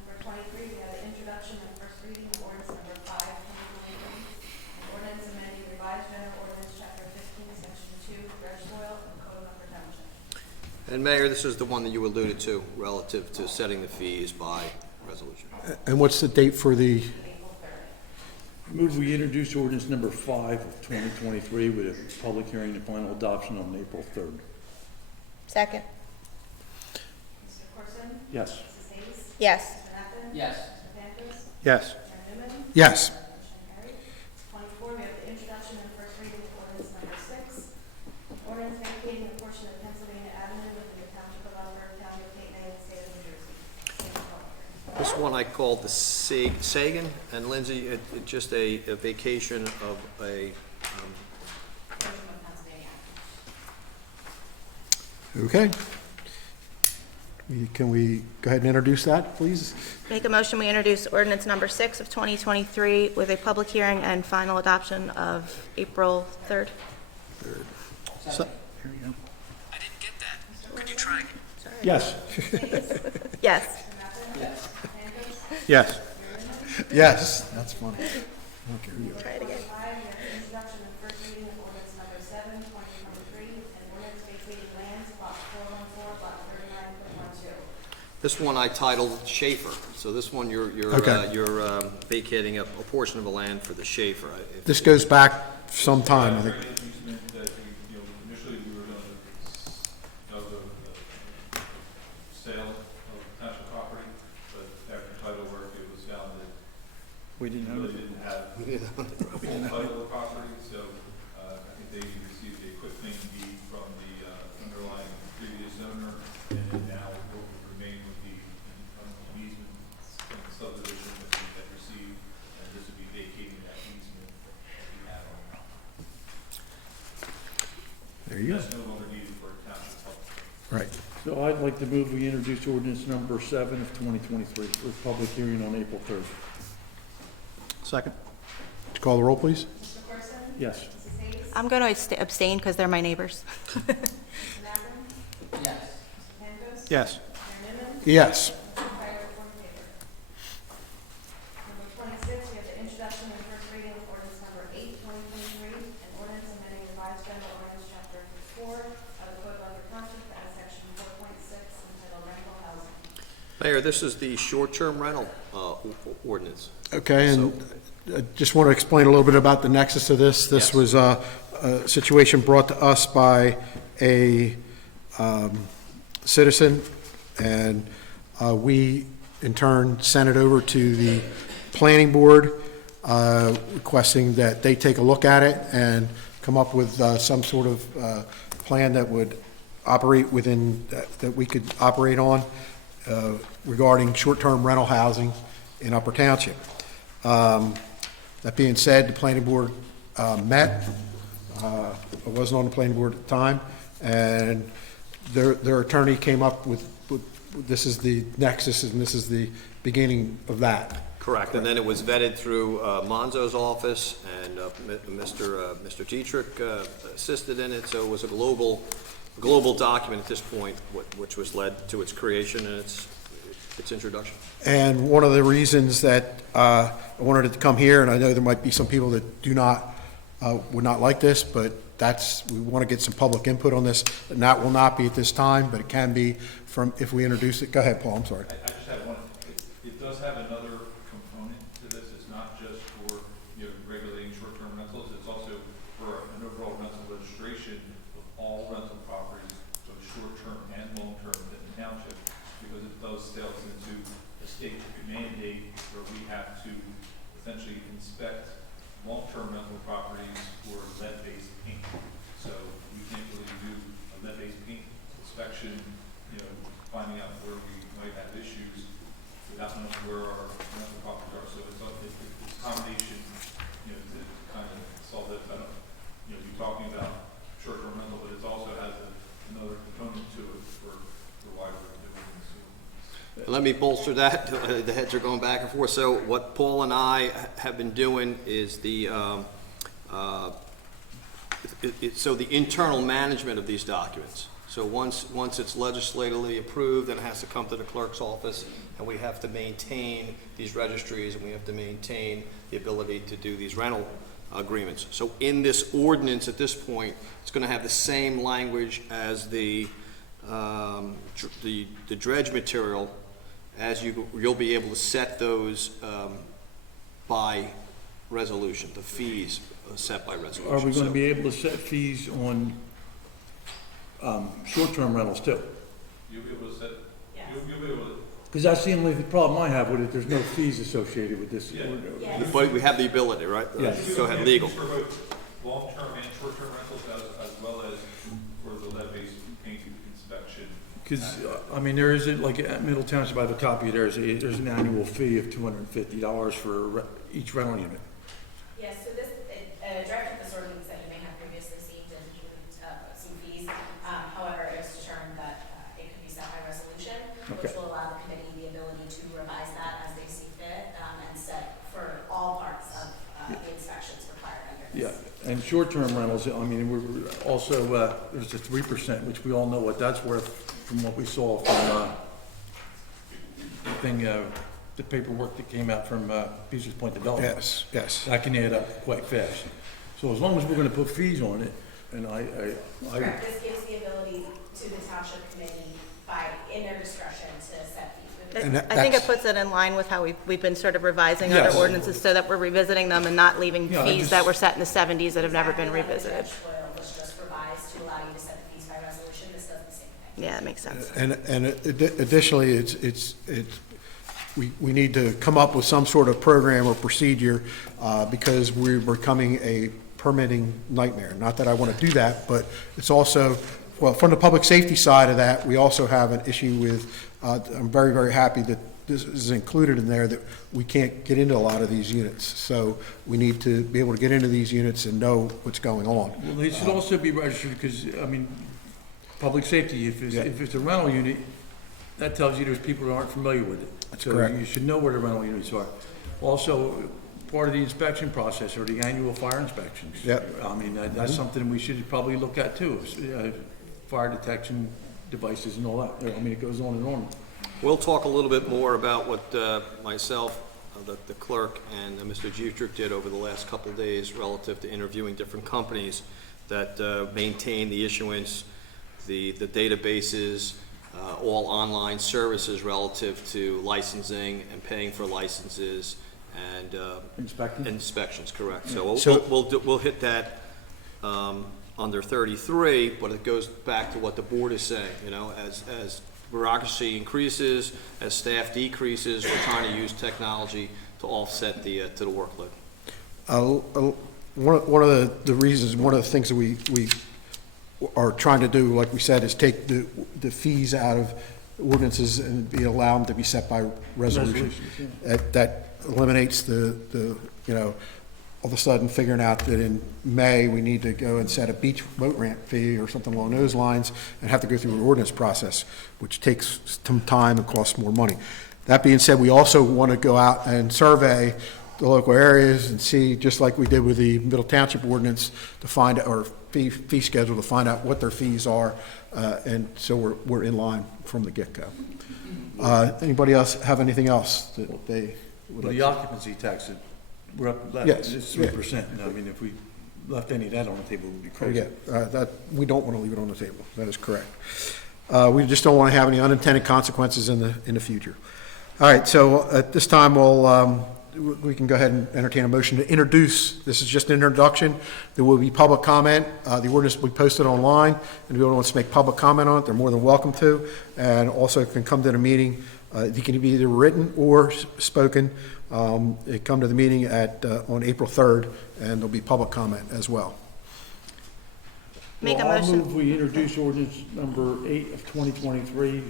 Number 23, we have the introduction and first reading of ordinance number 5, 2023. An ordinance amending revised general ordinance, chapter 15, section 2, dredge soil, and code of Upper Township. And Mayor, this is the one that you alluded to relative to setting the fees by resolution. And what's the date for the, Move we introduce ordinance number 5 of 2023 with a public hearing and final adoption on April 3rd. Second. Mr. Corson? Yes. Mrs. Hayes? Yes. Mr. Nevin? Yes. Mr. Pampers? Yes. Mayor Newman? yes. Motion carried. 24, we have the introduction and first reading of ordinance number 6. Ordinance vacating a portion of Pennsylvania Avenue within the Township of Elbert, County of Cape May, and State of New Jersey. State of Delaware. This one I called the Sagan, and Lindsay, it just a vacation of a, Portion of Pennsylvania Avenue. Okay. Can we go ahead and introduce that, please? Make a motion, we introduce ordinance number 6 of 2023 with a public hearing and final adoption of April 3rd. So, here you go. Yes. Yes. Yes. Yes. Yes, that's funny. Okay, here you go. Try it again. 5, we have the introduction and first reading of ordinance number 7, 2023, and ordinance vacating lands, block 414, block 39.12. this one I titled Schaefer. So this one, you're vacating a portion of the land for the Schaefer. This goes back some time, I think. Easement that initially we were going to, the sale of township property, but after title work, it was found that We didn't we know. really didn't have a full title of the property, so I think they received a quick claim deed from the underlying previous owner, and then now it will remain with the easement from the subdivision that we had received, and this would be vacating that easement that we have on the property. There you go. That's no longer needed for township public. Right. So I'd like to move we introduce ordinance number 7 of 2023 with public hearing on April 3rd. Second. Would you call the roll, please? Mr. Corson? Yes. Mrs. Hayes? I'm going to abstain because they're my neighbors. Mr. Nevin? Yes. Mr. Pampers? Yes. Mayor Newman? Yes. Motion carried, 4 in favor. Number 26, we have the introduction and first reading of ordinance number 8, 2023, and ordinance amending revised general ordinance chapter 4 of the code of Upper Township as section 4.6 entitled rental housing. Mayor, this is the short-term rental ordinance. Okay, and So- I just want to explain a little bit about the nexus of this. This Yes. was a situation brought to us by a citizen, and we, in turn, sent it over to the planning board, requesting that they take a look at it and come up with some sort of plan that would operate within, that we could operate on regarding short-term rental housing in Upper Township. That being said, the planning board met. I wasn't on the planning board at the time, and their attorney came up with this is the nexus, and this is the beginning of that. Correct, and then it was vetted through Monzo's office, and Mr. Dietrich assisted in it, so it was a global document at this point, which was led to its creation and its introduction. And one of the reasons that I wanted it to come here, and I know there might be some people that would not like this, but we want to get some public input on this, and that will not be at this time, but it can be if we introduce it. Go ahead, Paul, I'm sorry. I just have one, it does have another component to this, it's not just for, regulating short-term rentals, it's also for an overall rental registration of all rental properties, both short-term and long-term within the township, because it does sail into a state mandate where we have to essentially inspect long-term rental properties for lead-based paint. So we can't really do a lead-based paint inspection, finding out where we might have issues without knowing where our rental properties are. So it's a combination talking about short-term rental, but it also has another component to it for why we're doing this. Let me bolster that. The heads are going back and forth. So what Paul and I have been doing is so the internal management of these documents. So once it's legislatively approved, then it has to come to the clerk's office, and we have to maintain these registries, and we have to maintain the ability to do these rental agreements. So in this ordinance at this point, it's going to have the same language as the dredge material, as you'll be able to set those by resolution, the fees set by resolution. Are we going So- to be able to set fees on short-term rentals too? You'll be able to set, Yes. you'll be able to, Because that's the only problem I have with it, there's no fees associated with this. Yeah. Yes. But we have the ability, right? Yes. Go ahead, legal. For both long-term and short-term rentals, as well as for the lead-based paint inspection. Because, I mean, there isn't, like, at Middle Township, I have a copy, there's an annual fee of $250 for each rental unit. Yes, so this, draft of this ordinance that you may have previously seen does include some fees. However, it was determined that it could be set by resolution, which Okay. will allow the committee the ability to revise that as they see fit, and set for all parts of the inspections required under this. Yeah, and short-term rentals, I mean, we're also, there's a 3%, which we all know what that's worth from what we saw from, the paperwork that came out from, Beasley's Point Development. Yes, yes. That can add up quite fast. So as long as we're gonna put fees on it, and Correct, this gives the ability to the township committee in their discretion to set fees. And I think it that's- puts it in line with how we've been sort of revising Yes. other ordinances so that we're revisiting them and not leaving Yeah, I fees just- that were set in the 70s that have never been Exactly like the revisited. dredge oil was just revised to allow you to set the fees by resolution, this does the same thing. Yeah, that makes sense. And additionally, we need to come up with some sort of program or procedure because we're becoming a permitting nightmare. Not that I want to do that, but it's also, well, from the public safety side of that, we also have an issue with, I'm very, very happy that this is included in there, that we can't get into a lot of these units. So we need to be able to get into these units and know what's going on. Well, they should also be registered, because, I mean, public safety, if it's a rental unit, that tells you there's people who aren't familiar with it. That's So correct. you should know where the rental units are. Also, part of the inspection process are the annual fire inspections. Yep. I mean, that's something we should probably look at too, fire detection devices and all that. I mean, it goes on and on. We'll talk a little bit more about what myself, the clerk, and Mr. Jutrick did over the last couple of days relative to interviewing different companies that maintain the issuance, the databases, all online services relative to licensing and paying for licenses and inspections, correct. So we'll hit that under 33, but it goes back to what the board is saying, you know, as bureaucracy increases, as staff decreases, we're trying to use technology to offset the workload. One of the reasons, one of the things that we are trying to do, like we said, is take the fees out of ordinances and allow them to be set by resolution. That eliminates the, you know, all of a sudden figuring out that in May, we need to go and set a beach boat ramp fee or something along those lines and have to go through an ordinance process, which takes some time and costs more money. That being said, we also want to go out and survey the local areas and see, just like we did with the Middle Township ordinance, to find, or fee schedule, to find out what their fees are, and so we're in line from the get-go. Anybody else have anything else that they would like The to? occupancy tax, we're up, Yes, it's 3%. I mean, if we left any of that on the table, it would be crazy. Yeah, that, we don't want to leave it on the table. That is correct. We just don't want to have any unintended consequences in the future. All right, so at this time, we can go ahead and entertain a motion to introduce. This is just an introduction. There will be public comment. The ordinance will be posted online, and if anyone wants to make public comment on it, they're more than welcome to, and also can come to the meeting. It can be either written or spoken. They come to the meeting on April 3rd, and there'll be public comment as well. Make a Well, I'll motion. move we introduce ordinance number 8 of 2023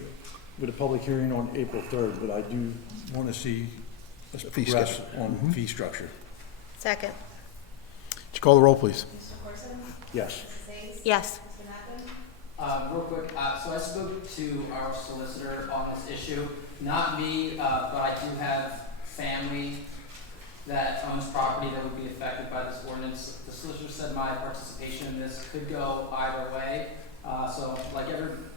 with a public hearing on April 3rd, but I do want to see us Fee progress schedule. on fee structure. Second. Would you call the roll, please? Mr. Corson? Yes. Mrs. Hayes? Yes. Mr. Mappin? Real quick, so I spoke to our solicitor on this issue. Not me, but I do have family that owns property that would be affected by this ordinance. The solicitor said my participation in this could go either way. So like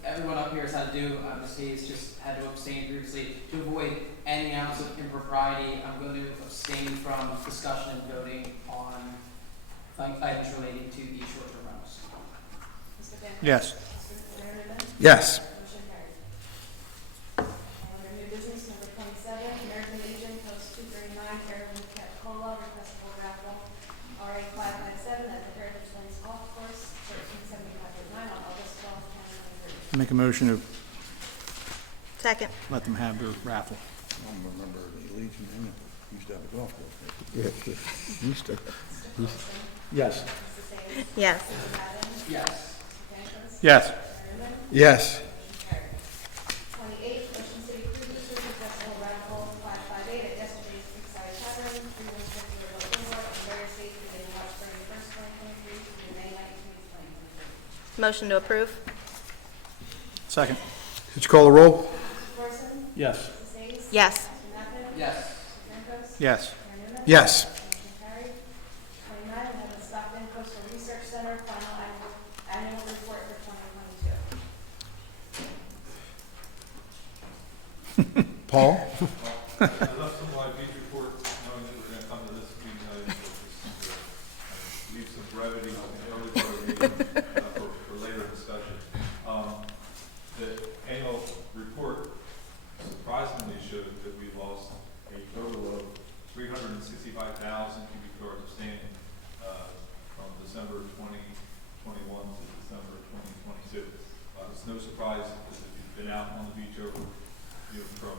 everyone up here has had to do, Ms. Hayes just had to abstain previously. To avoid any ounce of impropriety, I'm going to abstain from discussion and voting on items relating to the short-term rentals. Mr. Van? Yes. Mr. Mayor Newman? Yes. Motion carried. Under new business, number 27, American Legion, Post 239, Carolyn Cola, request for raffle, RA 557, at the Heritage Lanes Golf Course, 1375-9 on August 12th, 2023. Make a motion to Second. let them have their raffle. I don't remember the Legion, used to have a golf course. Yeah, used to. Yes. Mrs. Hayes? Yes. Mr. Mappin? Yes. Mr. Pankos? Yes. Mayor Newman? Yes. Motion carried. 28, Ocean City Cruise Cruiser Festival Raffle 558 at yesterday's Creekside Tavern, 3150 Road Boulevard, on various dates beginning March 31st, 2023 through May 19th, 2023. Motion to approve? Second. Would you call the roll? Mr. Corson? Yes. Mrs. Hayes? Yes. Mr. Mappin? Yes. Mr. Pankos? Yes. Mayor Newman? Yes. Motion carried. 29, we have the Stockton Coastal Research Center final annual report for 2022. Paul? I left some live beach report, knowing that we're gonna come to this meeting, just to leave some brevity in the early part of the meeting, for later discussion. The annual report surprisingly showed that we lost a total of 365,000 cubic yards of sand, from December 2021 to December 2022. It's no surprise, because if you've been out on the beach over, from,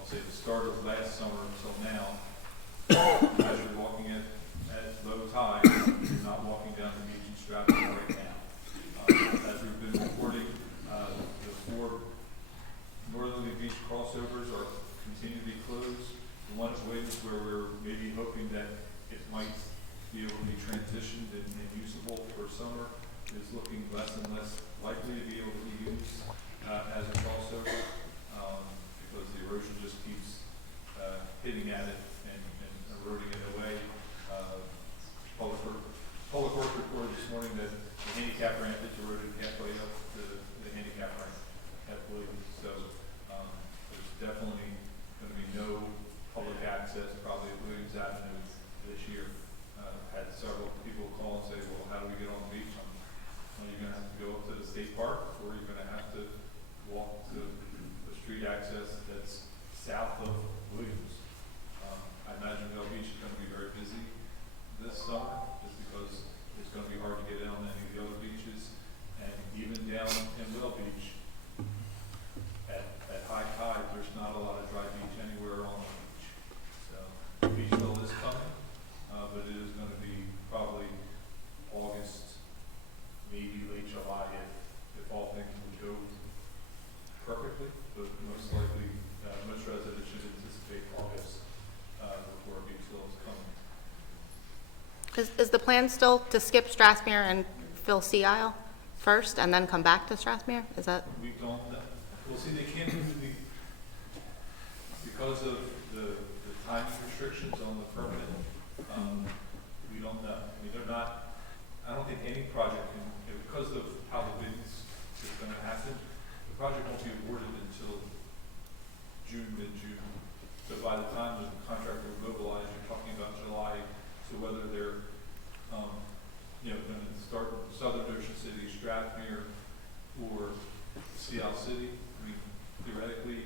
I'll say, the start of last summer until now, as you're walking at low tide, you're not walking down the beach in Stratford right now. As we've been reporting, the 4 northerly beach crossovers are continue to be closed. The one at Williams, where we're maybe hoping that it might be able to be transitioned and usable for summer, is looking less and less likely to be able to be used as a crossover, because the erosion just keeps hitting at it and eroding it away. Public Works reported this morning that the handicap ramp is eroded halfway up the handicap ramp at Williams. So there's definitely going to be no public access probably at Williams Avenue this year. Had several people call and say, well, how do we get on the beach? Well, you're going to have to go up to the state park, or you're going to have to walk to the street access that's south of Williams. I imagine Bell Beach is going to be very busy this summer, just because it's going to be hard to get down any of the other beaches, and even down in Bell Beach, at high tide, there's not a lot of dry beach anywhere on the beach. So the beach bill is coming, but it is going to be probably August, maybe late July, if all things would go perfectly, but most likely, most residents should anticipate August before beach bill is coming. Is the plan still to skip Strathmere and fill Sea Isle first and then come back to Strathmere? Is that? We don't know. Well, see, they can't do because of the time restrictions on the permit, we don't know. I mean, they're not, I don't think any project can, because of how the bidding is going to happen, the project won't be awarded until mid-June. So by the time the contractor will mobilize, you're talking about July. So whether they're, going to start in Southern Ocean City, Strathmere, or Sea Isle City, I mean, theoretically,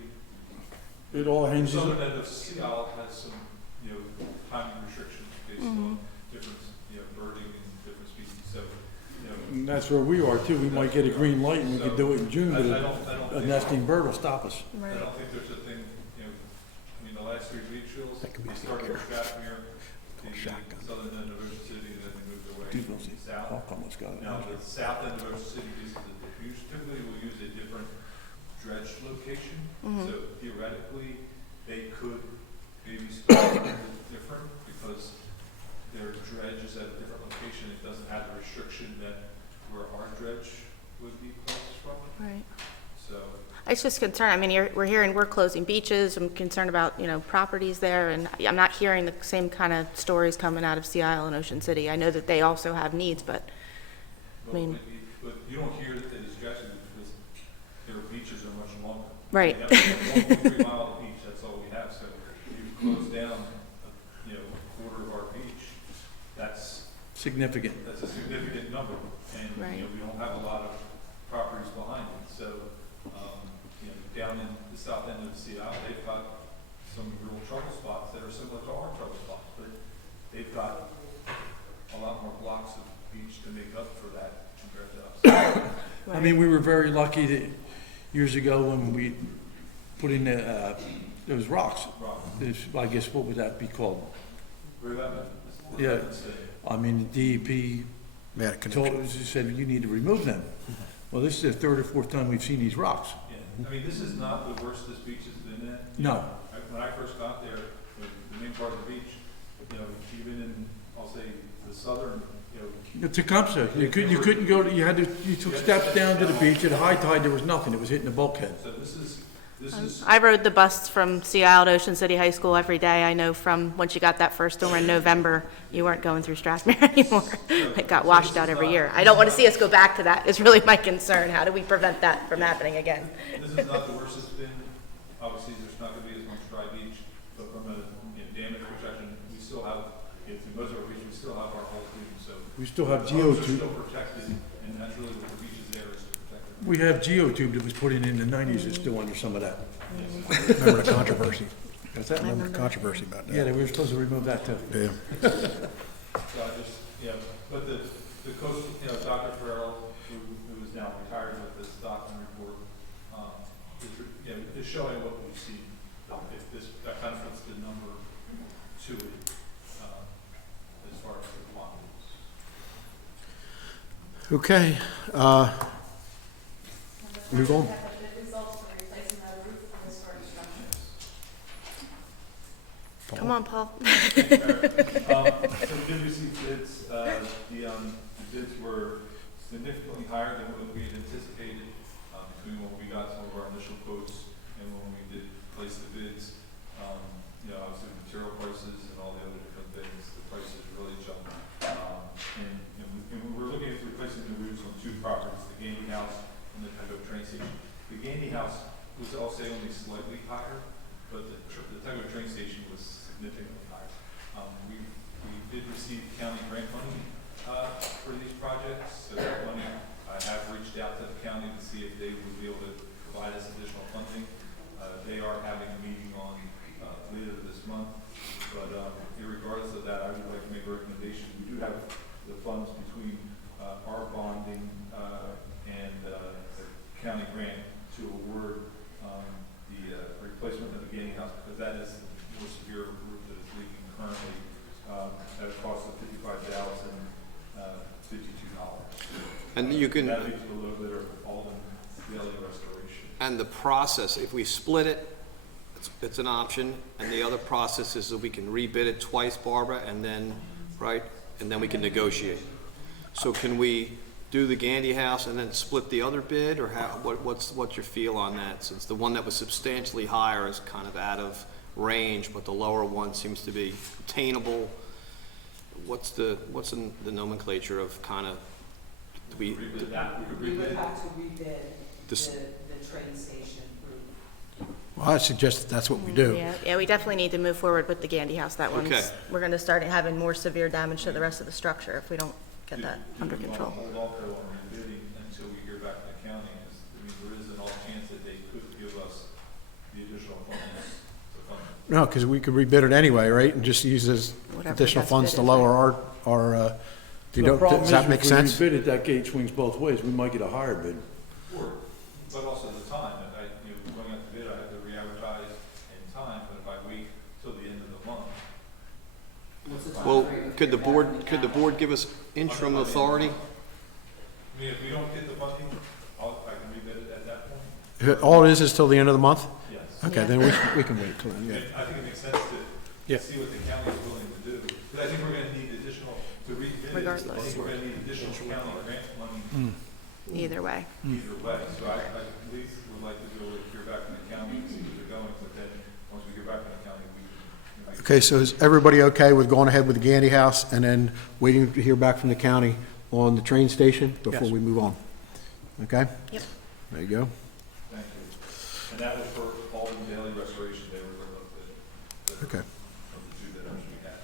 It all the hinges, southern end of Sea Isle has some, timing restrictions based on different, birding and different species. So, and that's where we are too. We might get a green light and we could do it in June, I but don't a think- nesting bird will stop us. I don't think there's a thing, the last 3 beach shows, they started in Strathmere, the southern end of Ocean City, and then they moved away to the south. Almost got it. Now, the south end of Ocean City typically will use a different dredge location. So theoretically, they could maybe start a little bit different, because their dredge is at a different location, it doesn't have the restriction that where our dredge would be closed from. Right. So, It's just concern, I mean, we're hearing we're closing beaches, I'm concerned about, properties there, and I'm not hearing the same kind of stories coming out of Sea Isle and Ocean City. I know that they also have needs, but, I mean, but you don't hear that it's Jackson because their beaches are much longer. Right. We have 1.3 mile beach, that's all we have, so if you close down, a quarter of our beach, that's Significant. a significant number. And, Right. we don't have a lot of properties behind it, so, down in the south end of the Sea Isle, they've got some real trouble spots that are similar to our trouble spots, but they've got a lot more blocks of beach to make up for that compared to us. I mean, we were very lucky that years ago when we put in those rocks. I guess, what would that be called? Yeah, I mean, the DEP Yeah, told us, said, you need to remove them. Well, this is the third or fourth time we've seen these rocks. Yeah, I mean, this is not the worst this beach has been at. No. When I first got there, the main part of the beach, even in, I'll say, the southern, Tecumseh, you couldn't go, you took steps down to the beach, at high tide, there was nothing, it was hitting the bulkhead. so this is, I rode the bus from Sea Isle to Ocean City High School every day. I know from once you got that first storm in November, you weren't going through Strathmere anymore. It got washed out every year. I don't want to see us go back to that, is really my concern. How do we prevent that from happening again? this is not the worst it's been. Obviously, there's not gonna be as much dry beach, but from a damage protection, we still have, through most of our beach, we still have our whole team, so. We still have the homes are geotube. still protected, and that's really what the beach is there, is to protect them. We have geotube that was put in the 90s, it's still under some of that. Remember the controversy? What's that? Remember the controversy about Yeah, that? they were supposed to remove that too. Yeah. So I just, but the coach, Dr. Farrell, who is now retired with this document report, is showing what we've seen. If that kind of puts the number to it, as far as the quantities. Okay, move on. The results for replacing the roof of historic structures. Come on, Paul. So we did receive bids, the bids were significantly higher than what we had anticipated, between when we got some of our initial quotes and when we did place the bids. Obviously material prices and all the other different things, the prices really jumped. And we were looking at replacing the roofs on two properties, the Gandy House and the Tyco train station. The Gandy House was, I'll say, only slightly higher, but the Tyco train station was significantly higher. We did receive county grant money for these projects, so that money, I have reached out to the county to see if they would be able to provide us additional funding. They are having a meeting on later this month, but regardless of that, I would like to make a recommendation. We do have the funds between our bonding and the county grant to award the replacement of the Gandy House, because that is the more severe roof that is leaking currently at a cost of $55,052. And you can, That leaves a little bit of all in daily restoration. and the process, if we split it, it's an option, and the other process is that we can rebid it twice, Barbara, and then, right, and then we can negotiate. So can we do the Gandy House and then split the other bid, or how, what's your feel on that? Since the one that was substantially higher is kind of out of range, but the lower one seems to be attainable. What's the nomenclature of kind of, We would have to rebid This- the train station roof. Well, I suggest that's what we do. Yeah, we definitely need to move forward with the Gandy House. That Okay. one's, we're going to start having more severe damage to the rest of the structure if we don't get that under control. Do we want to hold off though on rebidding until we hear back from the county? There is an all chance that they could give us the additional funds to fund it. No, because we could rebid it anyway, right, and just use as Whatever additional best funds bid to is, lower our, does that make sense? If we rebid it, that gate swings both ways, we might get a higher bid. But also the time, going out to bid, I have to re-advertise in time, but if I wait till the end of the month. What's the well, timeframe could the for board, having could the happen? board give us interim authority? If we don't get the funding, I can rebid it at that point. All it is till the end of the month? Yes. Okay, then we can wait till then, yeah. I think it makes sense Yeah. see what the county is willing to do. But I think we're gonna need additional, to rebid it, I Regardless. think we're gonna need additional county grant money Either way. either way. So I at least would like to be able to hear back from the county and see where they're going, but then, once we hear back from the county, we can. Okay, so is everybody okay with going ahead with the Gandy House and then waiting to hear back from the county on the train station before Yes. we move on? Okay? Yep. There you go. Thank you. And that was for all the daily restoration, they were the Okay. of the two bidders we had.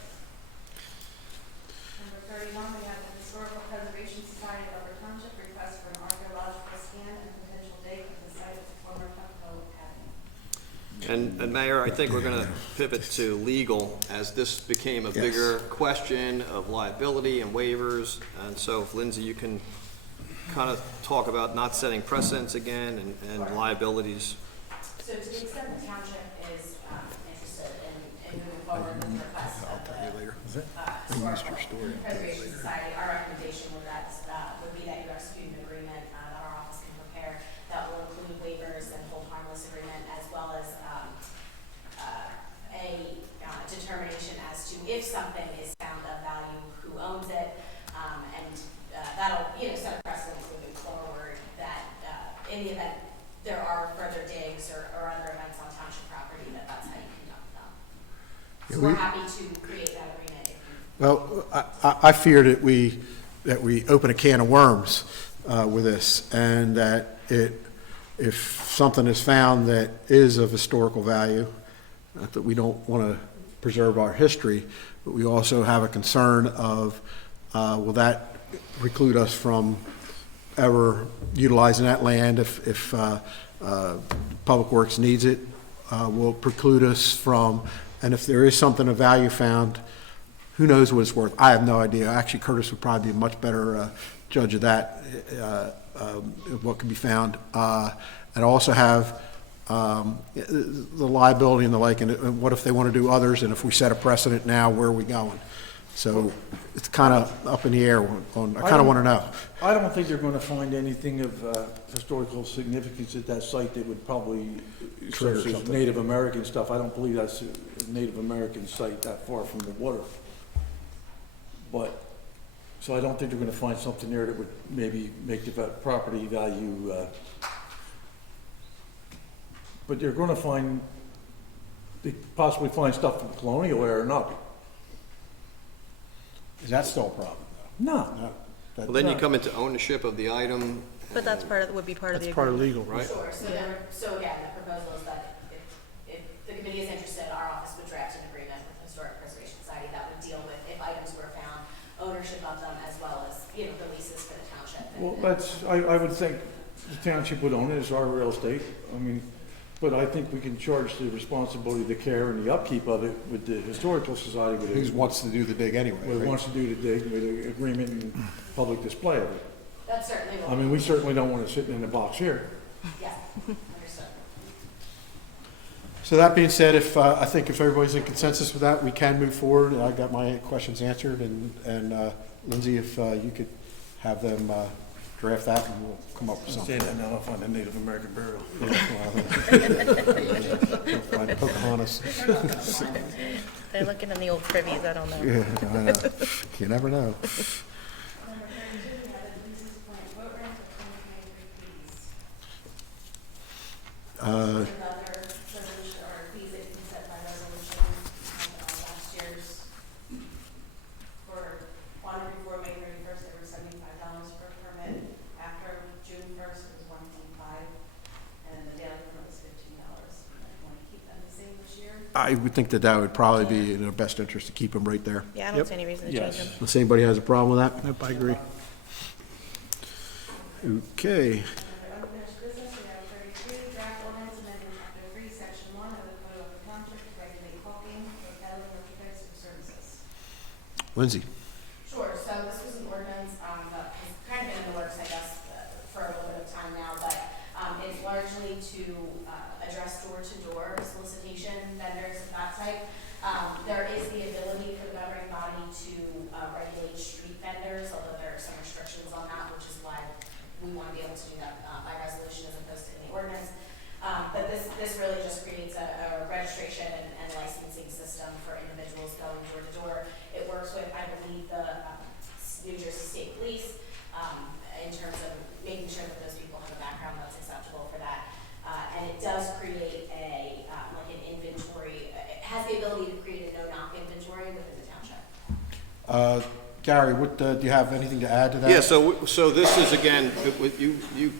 Number 31, we have the Historical Preservation Society of Upper Township request for an archaeological scan and potential date of the site of the former Pepco Academy. And Mayor, I think we're going to pivot to legal, as this became a bigger question of liability and waivers. And so if Lindsay, you can kind of talk about not setting precedents again and liabilities. So to the extent the township is interested in moving forward with the request of the Historical Preservation Society, our recommendation would be that you execute an agreement that our office can prepare that will include waivers and hold harmless agreement, as well as a determination as to if something is found of value, who owns it, and that'll set a precedent moving forward that in the event there are further digs or other events on township property, that's how you conduct them. So we're happy to create that agreement if you. Well, I fear that we open a can of worms with this, and that if something is found that is of historical value, not that we don't want to preserve our history, but we also have a concern of, will that preclude us from ever utilizing that land if Public Works needs it? Will preclude us from, and if there is something of value found, who knows what it's worth? I have no idea. Actually, Curtis would probably be a much better judge of that, of what can be found. And also have the liability and the like, and what if they want to do others, and if we set a precedent now, where are we going? So it's kind of up in the air on, I kind of want to know. I don't think they're going to find anything of historical significance at that site that would probably, Trigger such as something. Native American stuff. I don't believe that's a Native American site that far from the water. But, so I don't think they're going to find something there that would maybe make the property value, but they're going to find, they possibly find stuff from the colonial era or not. Is that still a problem? No. No. That- Well, then you come into ownership of the item. But that's would be part of the That's part of agreement. legal. Right. Sure, so again, the proposal is that if the committee is interested, our office would draft an agreement with the Historic Preservation Society that would deal with if items were found, ownership of them, as well as, the leases for the township. Well, I would think the township would own it, it's our real estate. I mean, but I think we can charge the responsibility, the care, and the upkeep of it with the Historical Society, Who wants to do the dig anyway? with right? wants to do the dig, with an agreement and public display of it. That's certainly what. I mean, we certainly don't want it sitting in a box here. Yeah, understood. So that being said, I think if everybody's in consensus with that, we can move forward. I got my questions answered, and Lindsay, if you could have them draft that, and we'll come up with Say something. that now, I'll find a Native American burial. Find Pocahontas. They're looking in the old privies, I don't know. Yeah, I know. You never know. Number 32, we have the leases point boat rent of 2023 fees. Another resolution or fees that can be set by resolution last year's. For on or before May 31st, they were $75 per permit. After June 1st, it was 1.5, and the daily permit was $15. You want to keep them the same this year? I would think that would probably be in our best interest to keep them right there. Yeah, I don't see any reason to change Yes. them. Unless anybody has a problem with that? Nope, I agree. Okay. Under unfinished business, we have 32, draft ordinance amending chapter 3, section 1 of the Code of the Township to regulate hawking, hotel, and merchandise or services. Lindsay? Sure, so this was an ordinance, that has kind of been in the works, I guess, for a little bit of time now, but, it's largely to, address door-to-door solicitation vendors of that type. There is the ability for the governing body to, regulate street vendors, although there are some restrictions on that, which is why we want to be able to do that, by resolution as opposed to any ordinance. But this really just creates a registration and licensing system system for individuals going door to door. It works with, I believe, the New Jersey State Police in terms of making sure that those people have a background that's acceptable for that. And it does create a, like an inventory, it has the ability to create a no-knock inventory within the township. Gary, what, do you have anything to add to that? Yeah, so this is, again, you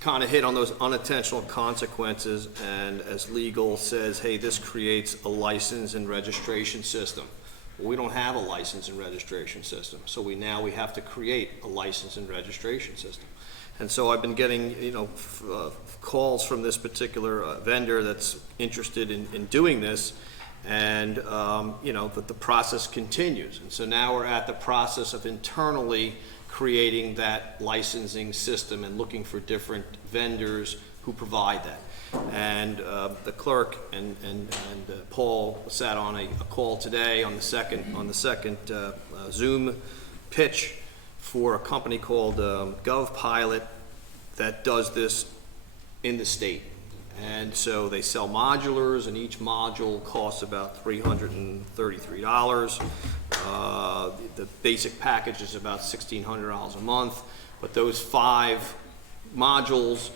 kind of hit on those unintentional consequences, and as legal says, hey, this creates a license and registration system. Well, we don't have a license and registration system, so we have to create a license and registration system. And so I've been getting, calls from this particular vendor that's interested in doing this, and, that the process continues. And so now we're at the process of internally creating that licensing system and looking for different vendors who provide that. And the clerk and Paul sat on a call today on the second Zoom pitch for a company called GovPilot that does this in the state. And so they sell modulars, and each module costs about $333. The basic package is about $1,600 a month, but those 5 modules,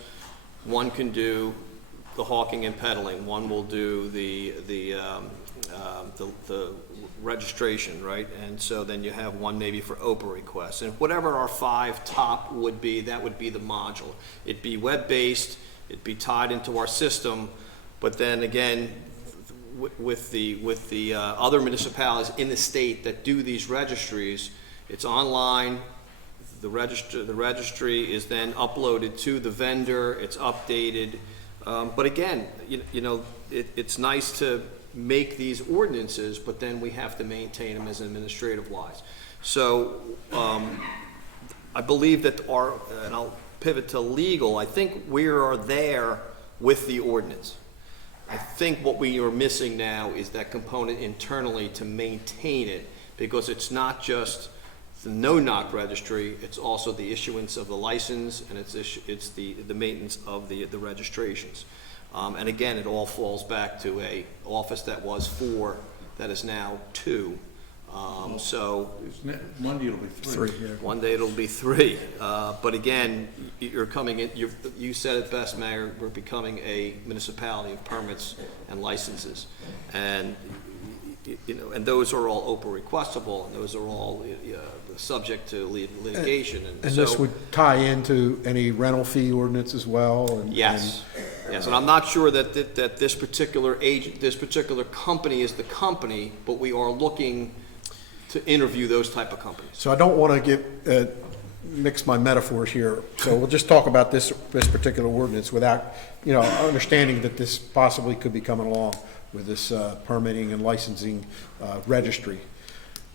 one can do the hawking and peddling, one will do the registration, right? And so then you have one maybe for OPA requests, and whatever our 5 top would be, that would be the module. It'd be web-based, it'd be tied into our system, but then again, with the other municipalities in the state that do these registries, it's online. The registry is then uploaded to the vendor. It's updated, but again, it's nice to make these ordinances, but then we have to maintain them as administrative wise. So I believe that and I'll pivot to legal, I think we are there with the ordinance. I think what we are missing now is that component internally to maintain it, because it's not just the no-knock registry, it's also the issuance of the license, and it's the maintenance of the registrations. And again, it all falls back to a office that was 4, that is now 2. So One day it'll be 3. one day it'll be 3. But again, you're coming in, you said it best, Mayor, we're becoming a municipality of permits and licenses. And, and those are all OPA requestable, and those are all subject to litigation. And so, this would tie into any rental fee ordinance as well? Yes, and I'm not sure that this particular this particular company is the company, but we are looking to interview those type of companies. So I don't want to mix my metaphors here, so we'll just talk about this particular ordinance without, understanding that this possibly could be coming along with this permitting and licensing registry.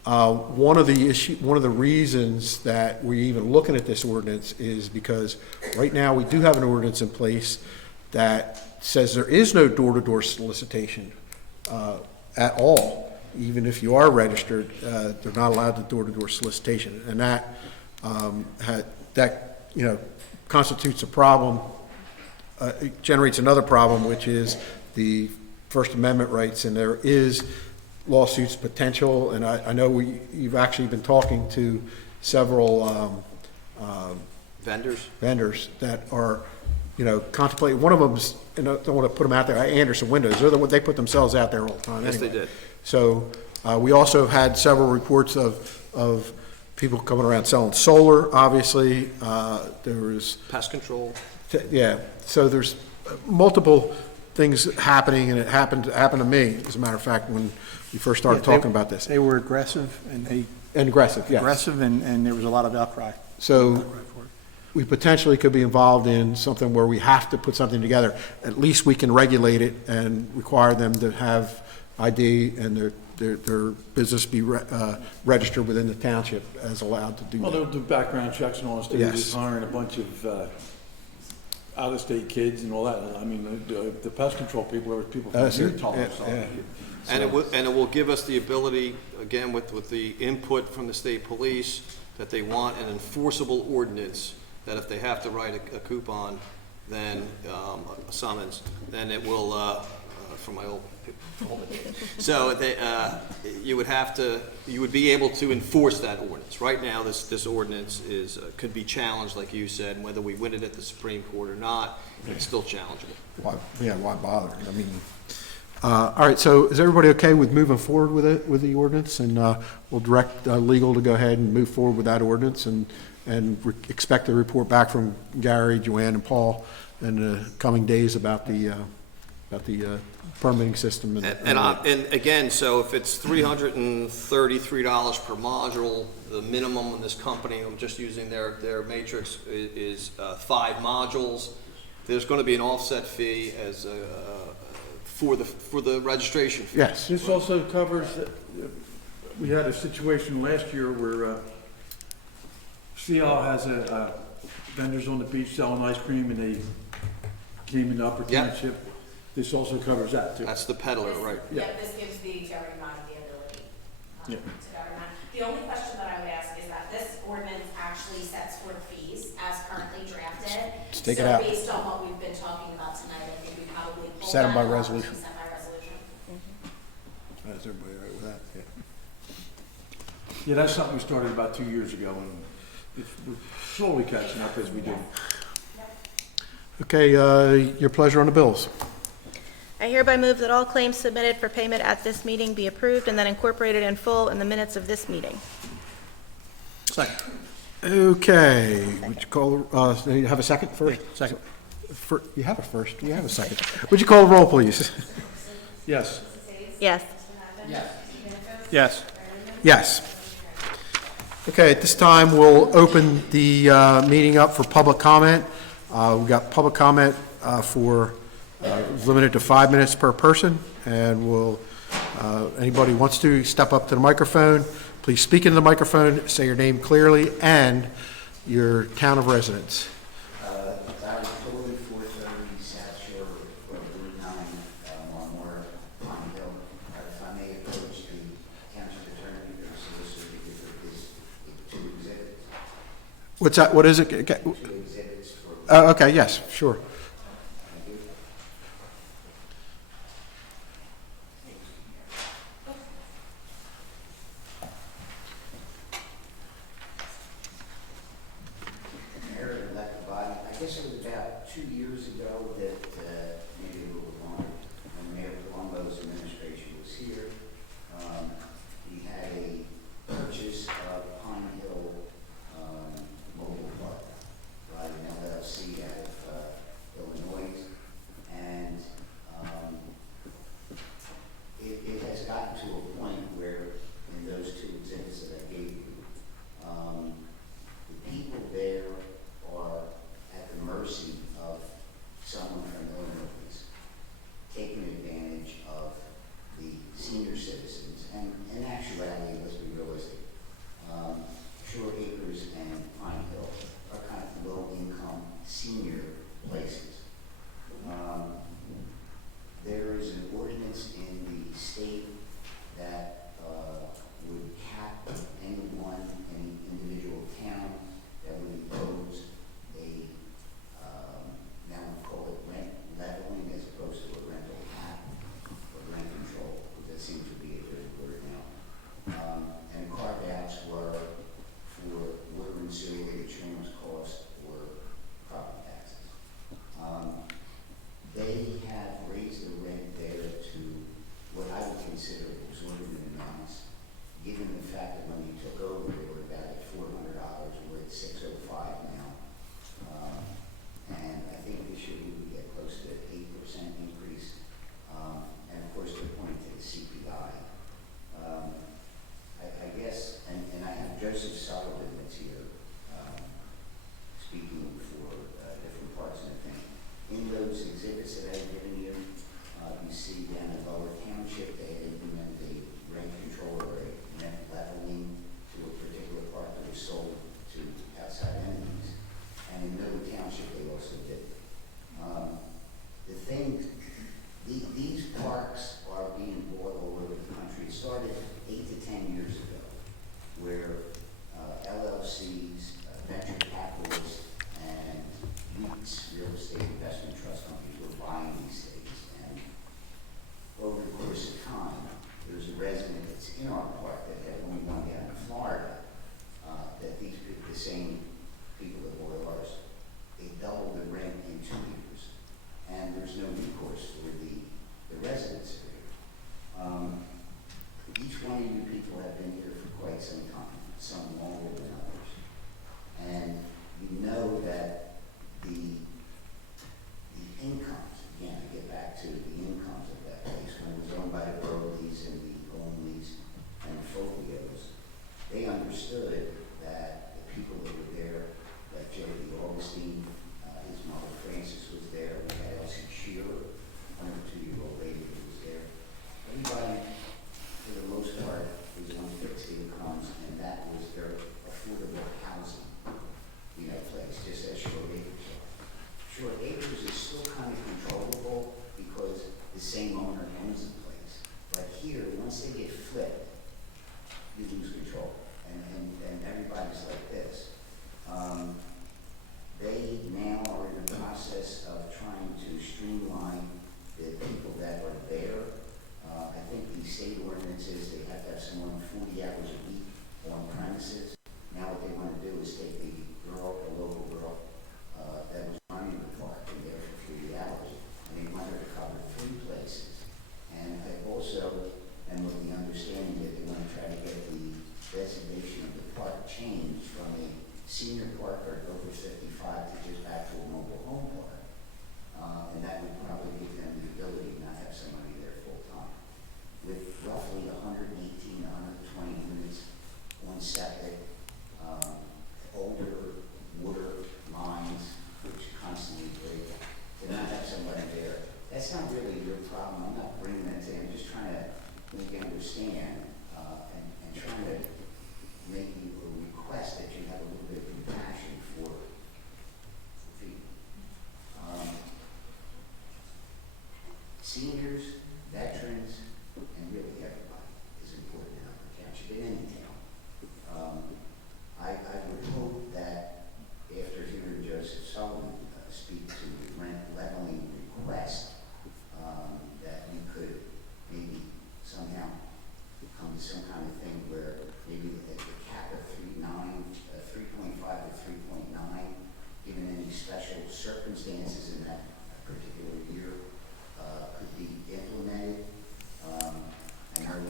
One of the reasons that we're even looking at this ordinance is because right now we do have an ordinance in place that says there is no door-to-door solicitation at all. Even if you are registered, they're not allowed the door-to-door solicitation, and that constitutes a problem. It generates another problem, which is the First Amendment rights, and there is lawsuits potential. And I know you've actually been talking to several vendors that are, contemplating. One of them's, and I don't want to put them out there, Anderson Windows. They put themselves out there all the time. Yes, anyway. they did. So we also had several reports of people coming around selling solar, obviously. There was Pest control. Yeah, so there's multiple things happening, and it happened to me, as a matter of fact, when we first started talking about this. They were aggressive, and Aggressive, yes. aggressive, and there was a lot of outcry. So we potentially could be involved in something where we have to put something together. At least we can regulate it and require them to have ID and their business be registered within the township as allowed to do Well, that. they'll do background checks and all this, Yes. just hiring a bunch of out-of-state kids and all that. I mean, the pest control people are people from That's it. Utah. Yeah, So- yeah. And it will give us the ability, again, with the input from the state police, that they want an enforceable ordinance, that if they have to write a coupon, then, a summons, then it will, from my old days. So you would be able to enforce that ordinance. Right now, this ordinance could be challenged, like you said, and whether we win it at the Supreme Court or not, it's still challengeable. Why bother? I mean, all right, so is everybody okay with moving forward with the ordinance? And we'll direct legal to go ahead and move forward with that ordinance and expect a report back from Gary, Joanne, and Paul in the coming days about the permitting system. And again, so if it's $333 per module, the minimum on this company, I'm just using their matrix, is 5 modules. There's going to be an offset fee as for the registration fee. Yes. This also covers, we had a situation last year where CL has vendors on the beach selling ice cream, and they came into Upper Yep. Township. This also covers that, too. That's the peddler, right? Yep, this gives the governing body the ability Yeah. to govern that. The only question that I would ask is that this ordinance actually sets forth fees as currently drafted. Let's take it out. So based on what we've been talking about tonight, I think we probably pull Set 'em by that off, resolution. Set by resolution. Is everybody all right with that? Yeah. Yeah, that's something we started about 2 years ago, and we're slowly catching up as we do. Okay, your pleasure on the bills. I hereby move that all claims submitted for payment at this meeting be approved and then incorporated in full in the minutes of this meeting. Second. Okay, would you call, you have a second first? Second. You have a first, you have a second. Would you call the roll, please? Yes. Yes. Yes. Yes. Okay, at this time, we'll open the meeting up for public comment. We've got public comment limited to 5 minutes per person, and anybody who wants to step up to the microphone, please speak into the microphone, say your name clearly, and your town of residence. I was totally 430 South Shore of Route 9, on Pine Hill. If I may approach the township attorney or solicitor to give her this 2 exhibits. What's that, what is it? 2 exhibits for. Okay, yes, sure. Thank you. Mayor and elected body, I guess it was about 2 years ago that, maybe a little longer, when Mayor Colombo's administration was here. He had a purchase of Pine Hill Mobile Park by an LLC out of Illinois. And it has gotten to a point where, in those 2 exhibits that I gave you, the people there are at the mercy of someone from Illinois taking advantage of the senior citizens. And in actuality, let's be realistic, Shore Acres and Pine Hill are kind of low-income senior places. There is an ordinance in the state that would cap any individual town that would impose a, now we call it rent leveling as opposed to a rental cap or rent control, because that seems to be a good word now. And carve-outs were for water and sewer, insurance costs, or property taxes. They have raised the rent there to what I would consider exorbitant amounts, given the fact that when you took over, they were about at $400, we're at $605 now. And I think this year we would get close to 8% increase. And of course, they're pointing to the CPI. I guess, and I have Joseph Sullivan that's here, speaking for different parts of the thing. In those exhibits that I've given you, you see down in Lower Township, they had implemented a rent control or a rent leveling to a particular part that was sold to outside entities. And in Middle Township, they also did. These parks are being bought all over the country. It started 8 to 10 years ago, where LLCs, venture capitalists, and REITs, real estate investment trust companies, were buying these things. And circumstances in that particular year could be implemented. I know,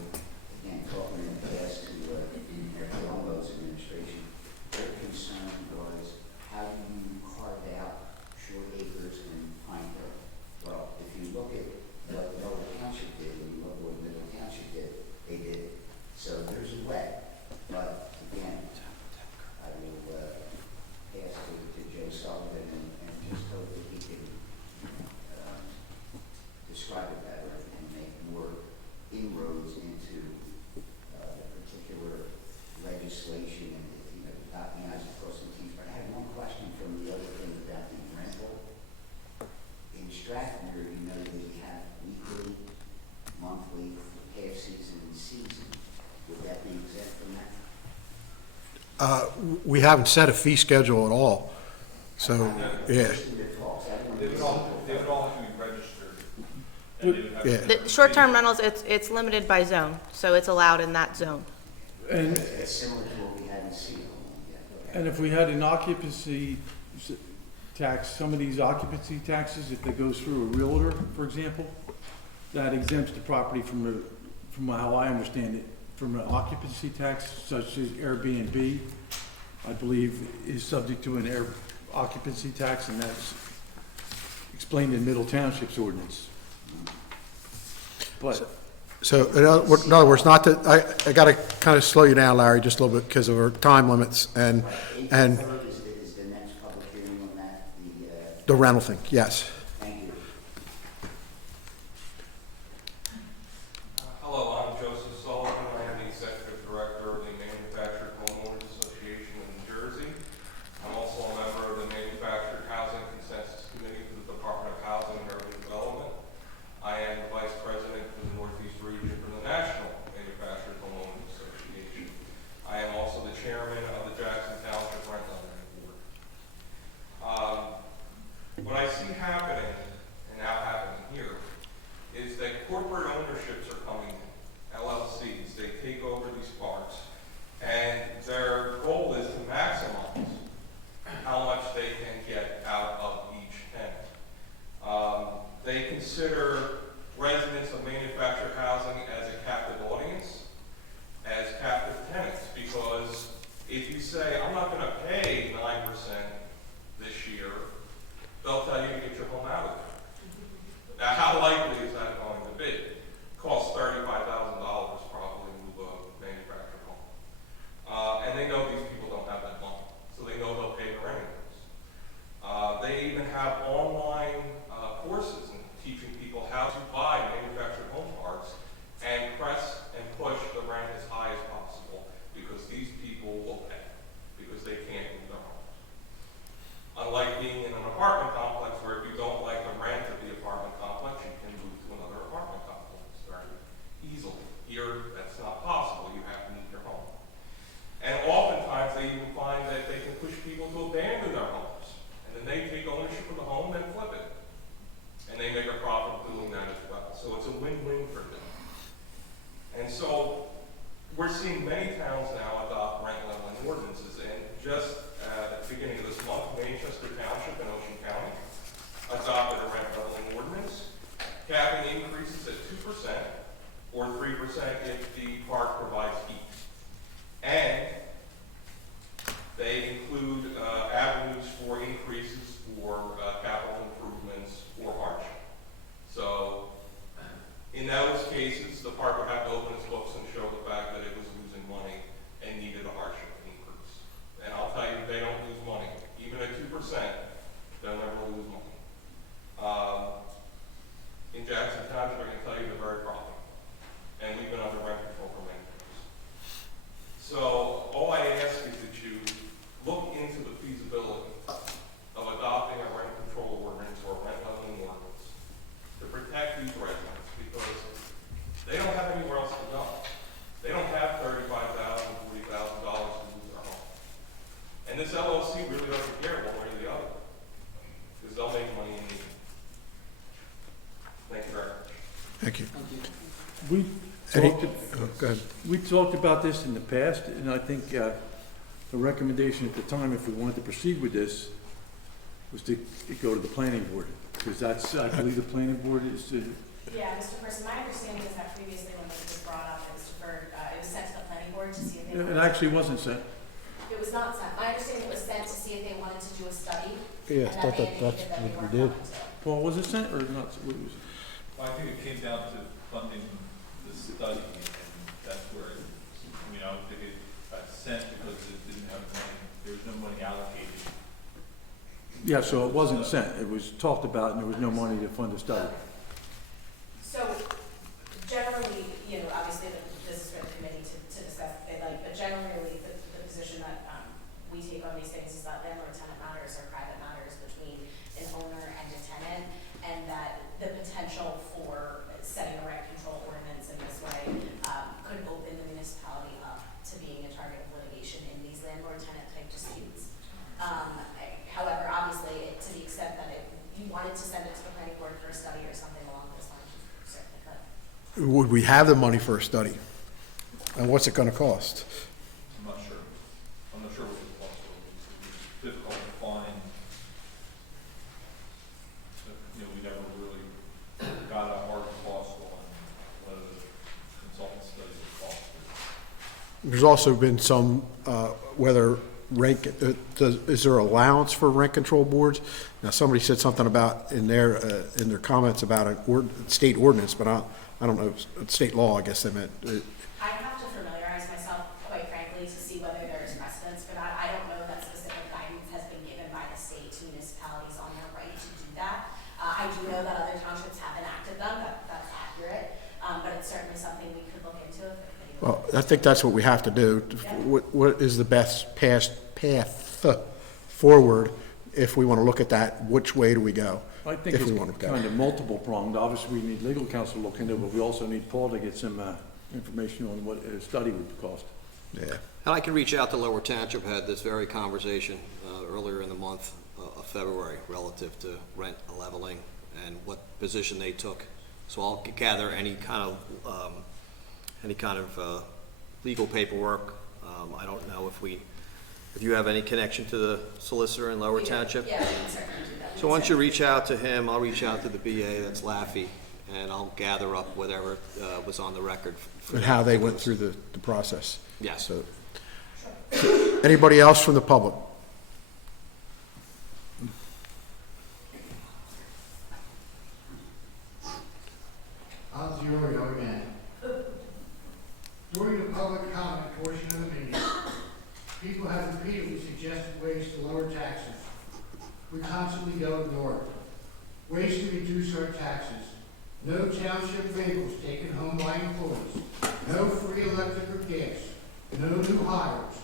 again, talking in the past to Mayor Colombo's administration, their concern was how do you carve out Short Acres and Pine Hill? Well, if you look at what Lower Township did, and you look what Middle Township did, they did it. So there's a way, but again, I will pass to Joe Sullivan and just hope that he can describe it better and make more inroads into the particular legislation and, dotting the i's and crossing the t's. But I had one question from the other thing about the rental. In Stratford, they have weekly, monthly, half season, and season. Would that be exempt from that? We haven't set a fee schedule at all, so, yeah. They would all have to be registered. And they would have to- Yeah. The short-term rentals, it's limited by zone, so it's allowed in that zone. And, It's similar to what we had in Seal. and if we had an occupancy tax, some of these occupancy taxes, if it goes through a realtor, for example, that exempts the property from how I understand it, from an occupancy tax such as Airbnb, I believe is subject to an occupancy tax, and that's explained in Middle Township's ordinance. But, So, in other words, not that, I got to kind of slow you down, Larry, just a little bit because of our time limits and April 3rd is the next public hearing on that, the rental thing, yes. thank you. Hello, I'm Joseph Sullivan. I am the Executive Director of the Manufactured Homeowners Association in New Jersey. I'm also a member of the Manufactured Housing Consensus Committee for the Department of Housing and Urban Development. I am the Vice President for the Northeast region for the National Manufactured Homeowners Association. I am also the Chairman of the Jackson Township Rent Lending Board. What I see happening, and now happening here, is that corporate ownerships are coming in, LLCs. They take over these parks, and their goal is to maximize how much they can get out of each tenant. They consider residents of manufactured housing as a captive audience, as captive tenants, because if you say, I'm not going to pay 9% this year, they'll tell you to get your home out of there. Now, how likely is that going to be? It costs $35,000 probably to move a manufactured home. And they know these people don't have that money, so they know they'll pay the rent. They even have online courses in teaching people how to buy manufactured home parks and press and push the rent as high as possible, because these people will pay, because they can't move their homes. Unlike being in an apartment complex where if you don't like the rent of the apartment complex, you can move to another apartment complex very easily. Here, that's not possible. You have to move your home. And oftentimes, they even find that they can push people to abandon their homes. And then they take ownership of the home and flip it. And they make a profit doing that as well. So it's a win-win for them. And so we're seeing many towns now adopt rent leveling ordinances. And just at the beginning of this month, Manchester Township in Ocean County adopted a rent leveling ordinance, capping increases at 2% or 3% if the park provides heat. And they include avenues for increases for capital improvements or hardship. So in those cases, the park would have to open its books and show the fact that it was losing money and needed a hardship increase. And I'll tell you, they don't lose money. Even at 2%, they'll never lose money. In Jackson Township, I can tell you they're very profitable. And we've been under rent control for many years. So all I ask is that you look into the feasibility of adopting a rent control ordinance or rent leveling ordinance to protect these residents, because they don't have anywhere else to go. They don't have $35,000, $40,000 to lose their home. And this LLC really doesn't care one way or the other, because they'll make money in the end. Thank you very much. Thank you. we Any- talked, Go ahead. we talked about this in the past, and I think the recommendation at the time, if we wanted to proceed with this, was to go to the planning board, because that's, I believe the planning board is to, Yeah, Mr. Person, my understanding is that previously when this was brought up, it was deferred, it was sent to the planning board to see if they wanted it actually wasn't sent. It was not sent. My understanding it was sent to see if they wanted to do a study. Yeah, I and that thought they that- that's indicated that they what weren't we did. going to. Paul, was it sent or not? What was it? Well, I think it came down to funding the study, and that's where, I don't think it got sent because it didn't have money, there was no money allocated. Yeah, so it wasn't sent. It was talked about and there was no money to fund the study. So generally, obviously this is for the committee to discuss it, but generally the position that we take on these things is that landlord-tenant matters are private matters between an owner and a tenant, and that the potential for setting a rent control ordinance in this way could open the municipality up to being a target of litigation in these landlord-tenant type disputes. However, obviously, to the extent that you wanted to send it to the planning board for a study or something along those lines, you certainly could. Would we have the money for a study? And what's it gonna cost? I'm not sure. I'm not sure what the cost was. It was difficult to find. We never really got a hard cost on what the consultant studies would cost. There's also been some, whether rent, is there allowance for rent control boards? Now, somebody said something about in their comments about a state ordinance, but I don't know, state law, I guess they meant. I have to familiarize myself, quite frankly, to see whether there is precedence for that. I don't know that specific guidance has been given by the state to municipalities on their right to do that. I do know that other townships have enacted them, that's accurate, but it's certainly something we could look into if anybody. Well, I think that's what we have to do. What is the best path forward if we want to look at that? Which way do we go? I think if it's we want to go? kind of multiple pronged. Obviously, we need legal counsel to look into it, but we also need Paul to get some information on what a study would cost. Yeah. And I can reach out to Lower Township, had this very conversation earlier in the month of February relative to rent leveling and what position they took. So I'll gather any kind of legal paperwork. I don't know if you have any connection to the solicitor in Lower Township. Yeah, we can certainly do that. So once you reach out to him, I'll reach out to the BA, that's Laffey, and I'll gather up whatever was on the record. And how they went through the process. Yes. So, anybody else from the public? I'll zero it out again. During the public comment portion of the meeting, people have repeatedly suggested ways to lower taxes. We constantly go ignored. Ways to reduce our taxes. No township vehicles taken home by employees. No free electric or gas. No new hires.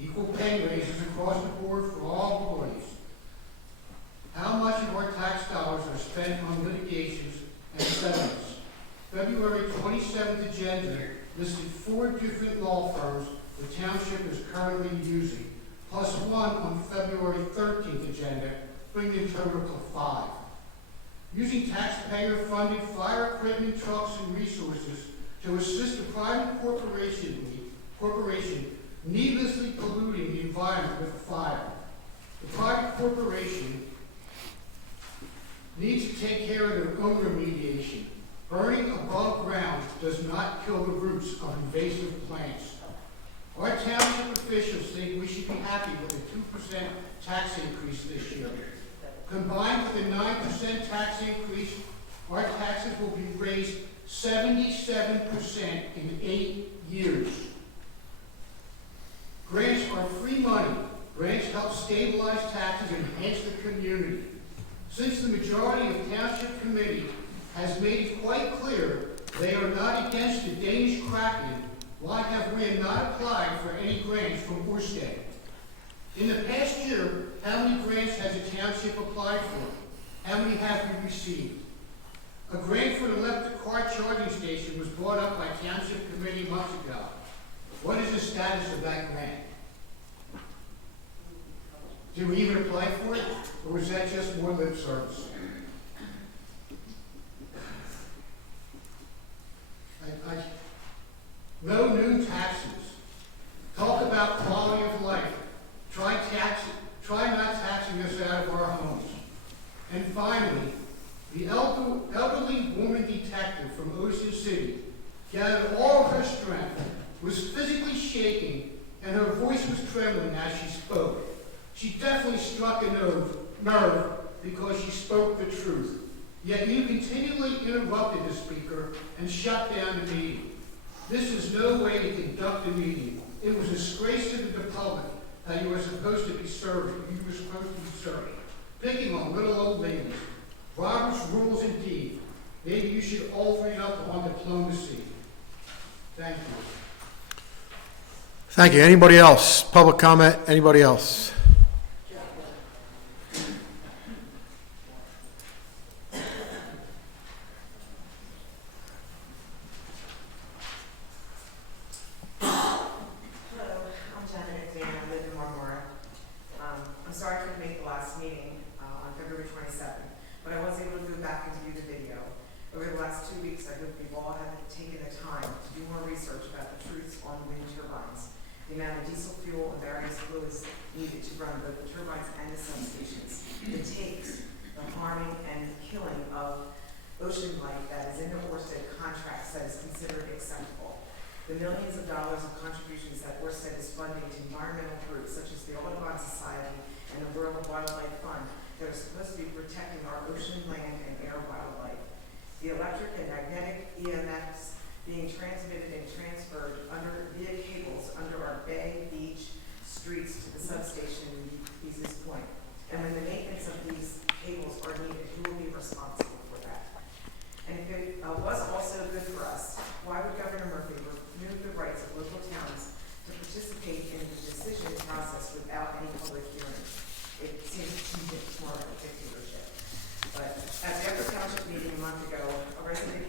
Equal pay raises across the board for all employees. How much of our tax dollars are spent on litigations and settlements? February 27th agenda listed 4 different law firms the township is currently using, plus one on February 13th agenda, bringing the total to 5. Using taxpayer-funded fire equipment, trucks, and resources to assist a private corporation needlessly polluting the environment with a fire. The private corporation needs to take care of their own remediation. Burning above ground does not kill the roots of invasive plants. Our township officials think we should be happy with a 2% tax increase this year. Combined with a 9% tax increase, our taxes will be raised 77% in 8 years. Grants are free money. Grants help stabilize taxes and enhance the community. Since the majority of Township Committee has made it quite clear they are not against the Danish Kraken, why have we not applied for any grants from Ørsted? In the past year, how many grants has the township applied for? How many have we received? A grant for an electric car charging station was brought up by Township Committee months ago. What is the status of that grant? Did we even apply for it, or was that just more lip service? No new taxes. Talk about quality of life. Try not taxing us out of our homes. And finally, the elderly woman detective from Ocean City gathered all of her strength, was physically shaking, and her voice was trembling as she spoke. She definitely struck a nerve because she spoke the truth. Yet you continually interrupted the speaker and shut down the meeting. This is no way to conduct a meeting. It was a disgrace to the public that you were supposed to be serving. Picking on little old ladies. Robert's rules indeed. Maybe you should alter it up on diplomacy. Thank you. Thank you. Anybody else? Public comment? Anybody else? I'm sorry I couldn't make the last meeting on February 27th, but I was able to go back and view the video. Over the last 2 weeks, I hope you've all have taken the time to do more research about the truths on wind turbines, the amount of diesel fuel and various fluids needed to run both the turbines and the substations, the takes, the harming and killing of ocean life that is in the Orsted contracts that is considered acceptable, the millions of dollars of contributions that Orsted is funding to environmental groups such as the Audubon Society and the World Wildlife Fund that are supposed to be protecting our ocean, land, and air wildlife. The electric and magnetic EMFs being transmitted and transferred via cables under our bay, beach, streets to the substation in Eases Point. And when the maintenance of these cables are needed, who will be responsible for that? And if it was also good for us, why would Governor Murphy remove the rights of local towns to participate in the decision process without any public hearing? It seems to me it's more like a dictatorship. But at the Upper Township meeting a month ago, a resident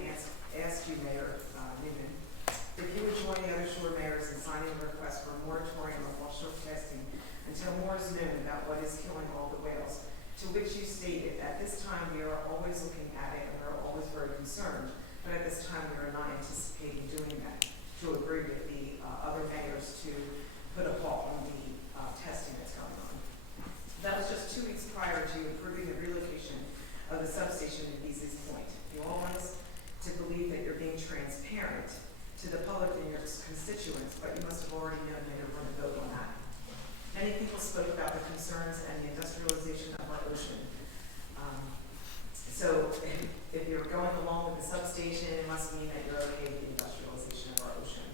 asked you, Mayor Newman, if you would join the other shore mayors in signing a request for a moratorium of offshore testing until more is known about what is killing all the whales, to which you stated, at this time we are always looking at it and we are always very concerned, but at this time we are not anticipating doing that, to agree with the other mayors to put a halt on the testing that's going on. That was just 2 weeks prior to approving the relocation of the substation at Eases Point. You all want us to believe that you're being transparent to the public and your constituents, but you must have already known that you're going to vote on that. Many people spoke about the concerns and the industrialization of our ocean. So if you're going along with the substation, it must mean that you're okay with the industrialization of our ocean.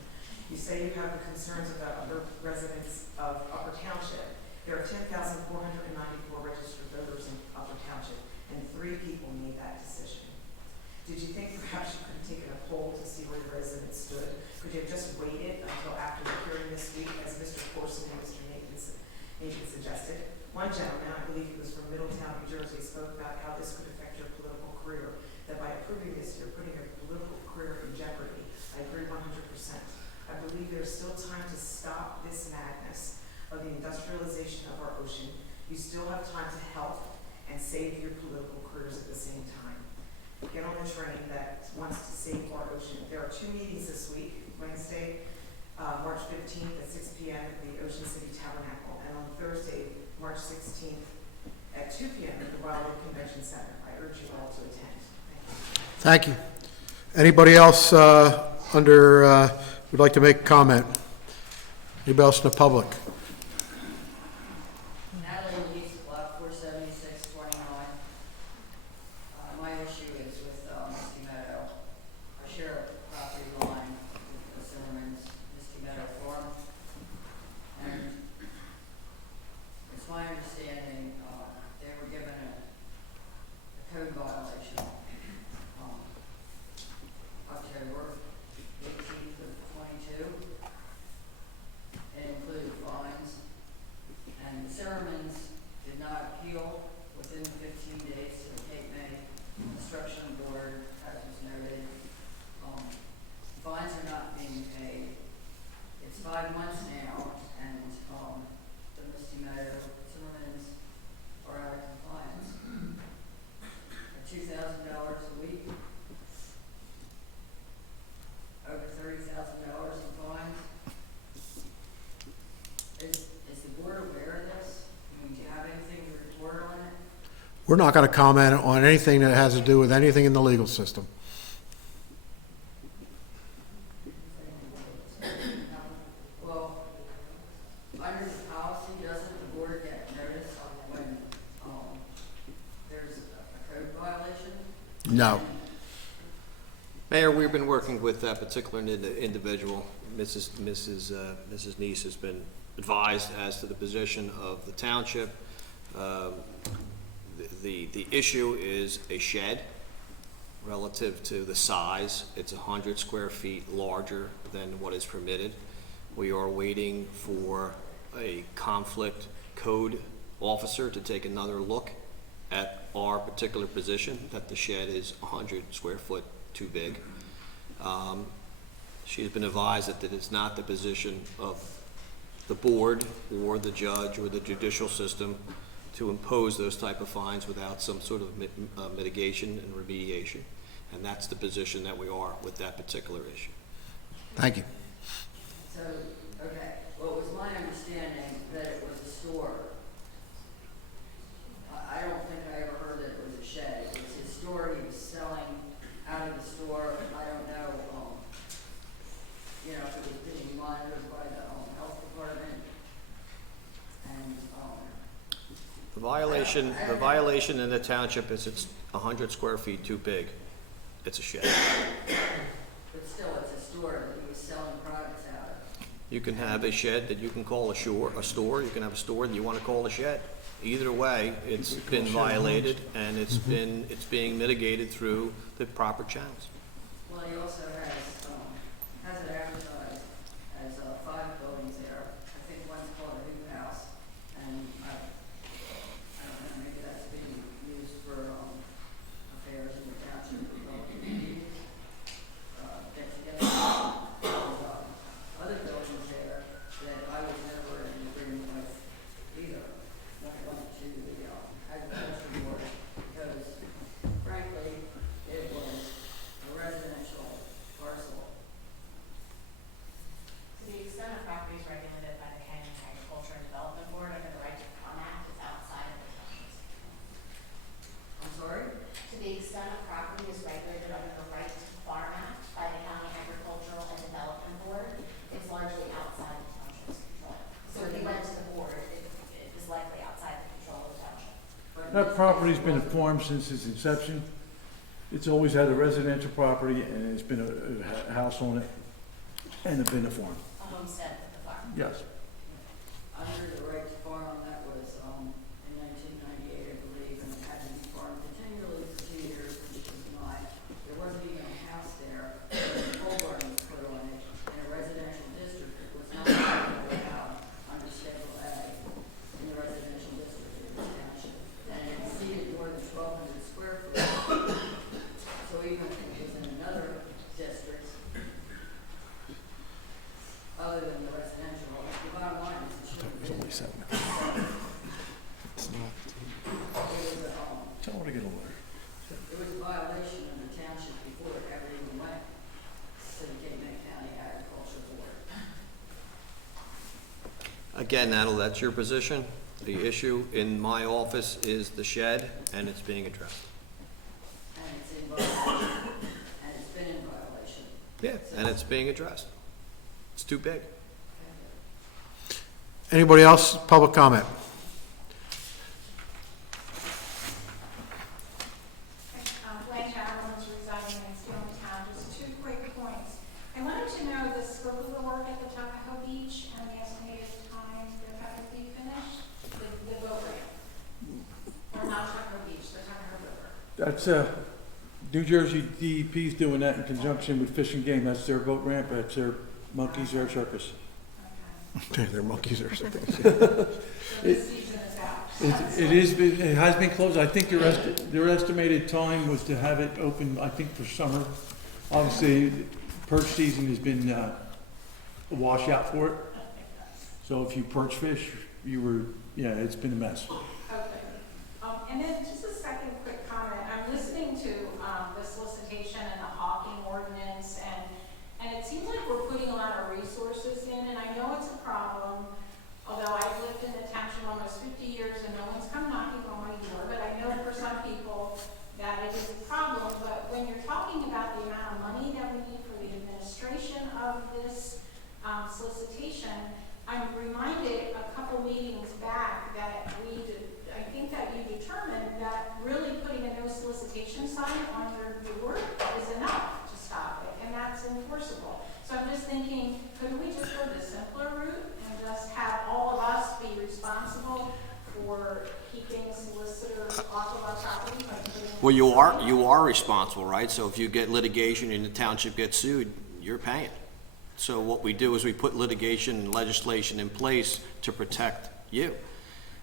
You say you have the concerns about other residents of Upper Township. There are 10,494 registered voters in Upper Township, and 3 people made that decision. Did you think perhaps you could have taken a poll to see where the residents stood? Could you have just waited until after the hearing this week, as Mr. Corson and Mr. Nathan suggested? One gentleman, I believe he was from Middletown, New Jersey, spoke about how this could affect your political career, that by approving this, you're putting your political career in jeopardy. I agree 100%. I believe there's still time to stop this madness of the industrialization of our ocean. You still have time to help and save your political careers at the same time. Get on the train that wants to save our ocean. There are 2 meetings this week, Wednesday, March 15th at 6 p.m. at the Ocean City Tabernacle, and on Thursday, March 16th at 2 p.m. at the Wildwood Convention Center. I urge you all to attend. Thank you. Anybody else would like to make a comment? Anybody else in the public? Block 47629. My issue is with Misty Meadow. I share a property line with the Zimmerman's Misty Meadow Farm. And it's my understanding they were given a code violation October 18th of 22. It included fines. And the Zimmermans did not appeal within 15 days to the Cape May Construction Board, as was noted. Fines are not being paid. It's 5 months now, and the Misty Meadow Zimmermans We're not going to comment on anything that has to do with anything in the legal system. Well, under the policy, doesn't the board get notice when, there's a code violation? No. Mayor, we've been working with that particular individual. Mrs. Neese has been advised as to the position of the township. The issue is a shed relative to the size. It's 100 square feet larger than what is permitted. We are waiting for a conflict code officer to take another look at our particular position, that the shed is 100 square foot too big. She has been advised that it is not the position of the board or the judge or the judicial system to impose those type of fines without some sort of mitigation and remediation. And that's the position that we are with that particular issue. Thank you. So, okay, well, it was my understanding that it was a store. I don't think I ever heard that it was a shed. It was his store, he was selling out of the store. I don't know, if it was being monitored by the health department. And, The violation in the township is it's 100 square feet too big. It's a shed. but still, it's a store that he was selling products out of. You can have a shed that you can call a store. You can have a store that you want to call a shed. Either way, it's been violated, and it's being mitigated through the proper channels. Well, he also has it advertised as 5 buildings there. I think one's called a hoop house, and I don't know, maybe that's being used for affairs in the township. Get together. Other buildings there that I was never in agreement with either. When I went to the agriculture board, because frankly, it was a residential parcel. To the extent of properties regulated by the Canyon Agriculture and Development Board under the Right to Farm Act, it's outside of the township's control. I'm sorry? To the extent of property is regulated under the Right to Farm Act by the County Agricultural and Development Board, it's largely outside the township's control. So if you went to the board, it is likely outside the control of the township. That property's been a farm since its inception. It's always had a residential property, and it's been a house on it, and it's been a farm. A homestead with the farm. Yes. Under the right to farm, that was in 1998, I believe, and it had to be farmed continually for 2 years, which was denied. There wasn't even a house there, a pole barn was put on it in a residential district that was not allowed under Schedule A in the residential district of this township. And it exceeded more than 1,200 square feet. So even if it was in another district, other than the residential, the bottom line is it shouldn't be. Only 7. It's not. Tell her to get a lawyer. It was a violation of the township before it ever even went to the Cape May County Agriculture Board. Again, Natalie, that's your position. The issue in my office is the shed, and it's being addressed. And it's in violation, and it's been in violation. Yeah, and it's being addressed. It's too big. Anybody else? Public comment? Blanche Allen is residing in Steeltown. Just 2 quick points. I wanted to know the scope of the work at the Tuckahoe Beach and the estimated time they're going to be finished, the boat ramp. Or not Tuckahoe Beach, the Tuckahoe River. That's, New Jersey DEP's doing that in conjunction with Fish and Game. That's their boat ramp, that's their Monkeys Air Circus. They're monkeys or something. So this season is out. It has been closed. I think their estimated time was to have it open, I think, for summer. Obviously, perch season has been a washout for it. So if you perch fish, it's been a mess. Okay. And then just a second quick comment. I'm listening to the solicitation and the hawking ordinance, and it seems like we're putting a lot of resources in, and I know it's a problem, although I've lived in the township almost 50 years and no one's come knocking on my door, but I know for some off of our property, like putting in. Well, you are responsible, right? So if you get litigation and the township gets sued, you're paying. So what we do is we put litigation and legislation in place to protect you.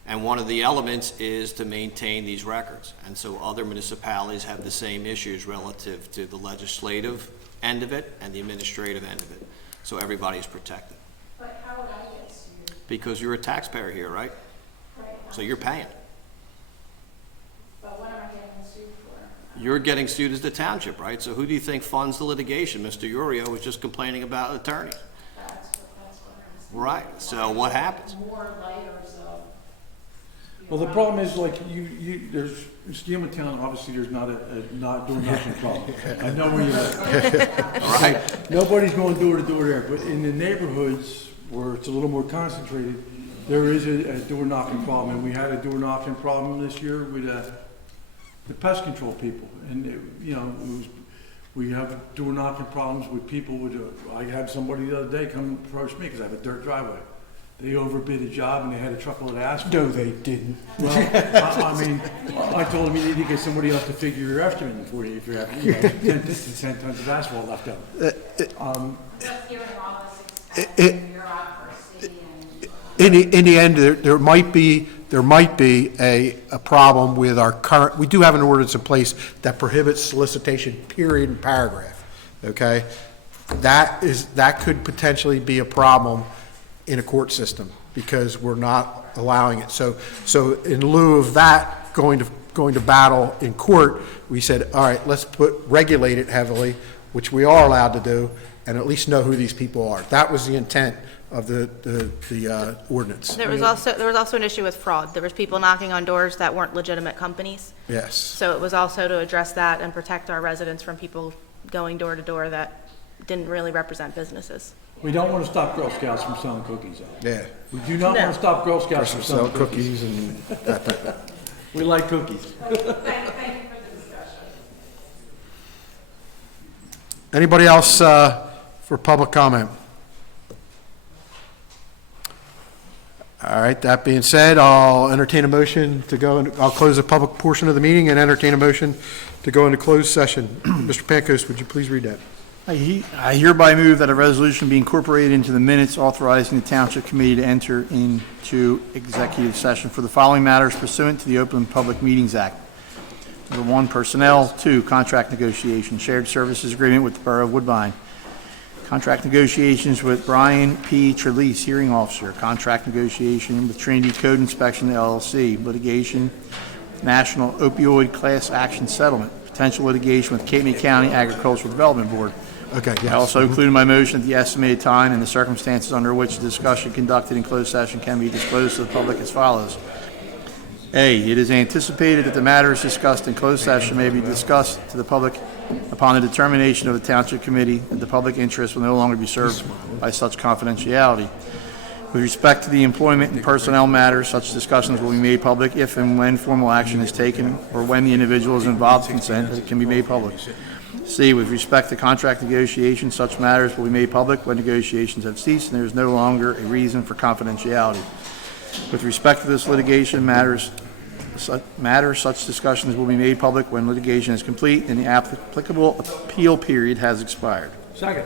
And one of the elements is to maintain these records. And so other municipalities have the same issues relative to the legislative end of it and the administrative end of it. So everybody's protected. But how would I get sued? Because you're a taxpayer here, right? Right. So you're paying. But what am I getting sued for? You're getting sued as the township, right? So who do you think funds the litigation? Mr. Urio was just complaining about attorneys. That's what I'm saying. Right, so what happens? More layers of. Well, the problem is, like, there's, Steelman obviously there's not a not doing nothing problem. I know where you live. Right. Nobody's going door to door there, but in the neighborhoods where it's a little more concentrated, there is a door knocking problem, and we had a door knocking problem this year with the pest control people, and we have door knocking problems with people with. I had somebody the other day come approach me because I have a dirt driveway. They overbid a job and they had a truckload of asphalt. No, they didn't. Well, I mean, I told them you need to get somebody else to figure your estimate for you if you have 10 tons of asphalt left over. Just hearing all this expense, you're out for city and. In the end, there might be a problem with our current, we do have an ordinance in place that prohibits solicitation, period and paragraph, okay? That could potentially be a problem in a court system, because we're not allowing it. So in lieu of that, going to battle in court, we said, all right, let's regulate it heavily, which we are allowed to do, and at least know who these people are. That was the intent of the ordinance. There was also an issue with fraud. There was people knocking on doors that weren't legitimate companies. Yes. So it was also to address that and protect our residents from people going door to door that didn't really represent businesses. We don't want to stop Girl Scouts from selling cookies, though. Yeah. We do not want to stop Girl Scouts from Sell selling cookies. cookies and that. We like cookies. Thank you for the discussion. Anybody else for public comment? All right, that being said, I'll entertain a motion to go, I'll close the public portion of the meeting and entertain a motion to go into closed session. Mr. Pankos, would you please read that? I hereby move that a resolution be incorporated into the minutes authorizing the Township Committee to enter into executive session for the following matters pursuant to the Open Public Meetings Act. Number 1, personnel. 2, contract negotiation, shared services agreement with the Borough of Woodbine. Contract negotiations with Brian P. Trelease, hearing officer. Contract negotiation with Trinity Code Inspection LLC. Litigation, National Opioid Class Action Settlement. Potential litigation with Cape May County Agricultural Development Board. Okay, yes. I also included in my motion that the estimated time and the circumstances under which the discussion conducted in closed session can be disclosed to the public as follows. A, it is anticipated that the matters discussed in closed session may be discussed to the public upon the determination of the Township Committee that the public interest will no longer be served by such confidentiality. With respect to the employment and personnel matters, such discussions will be made public if and when formal action is taken or when the individual is involved in consent that it can be made public. C, with respect to contract negotiations, such matters will be made public when negotiations have ceased and there is no longer a reason for confidentiality. With respect to this litigation matters, such discussions will be made public when litigation is complete and the applicable appeal period has expired. Second.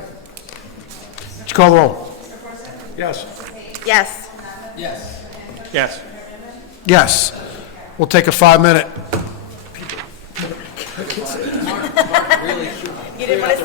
Would you call the roll? Yes. Yes. Yes. Yes. Yes. We'll take a 5-minute. Really, you didn't want to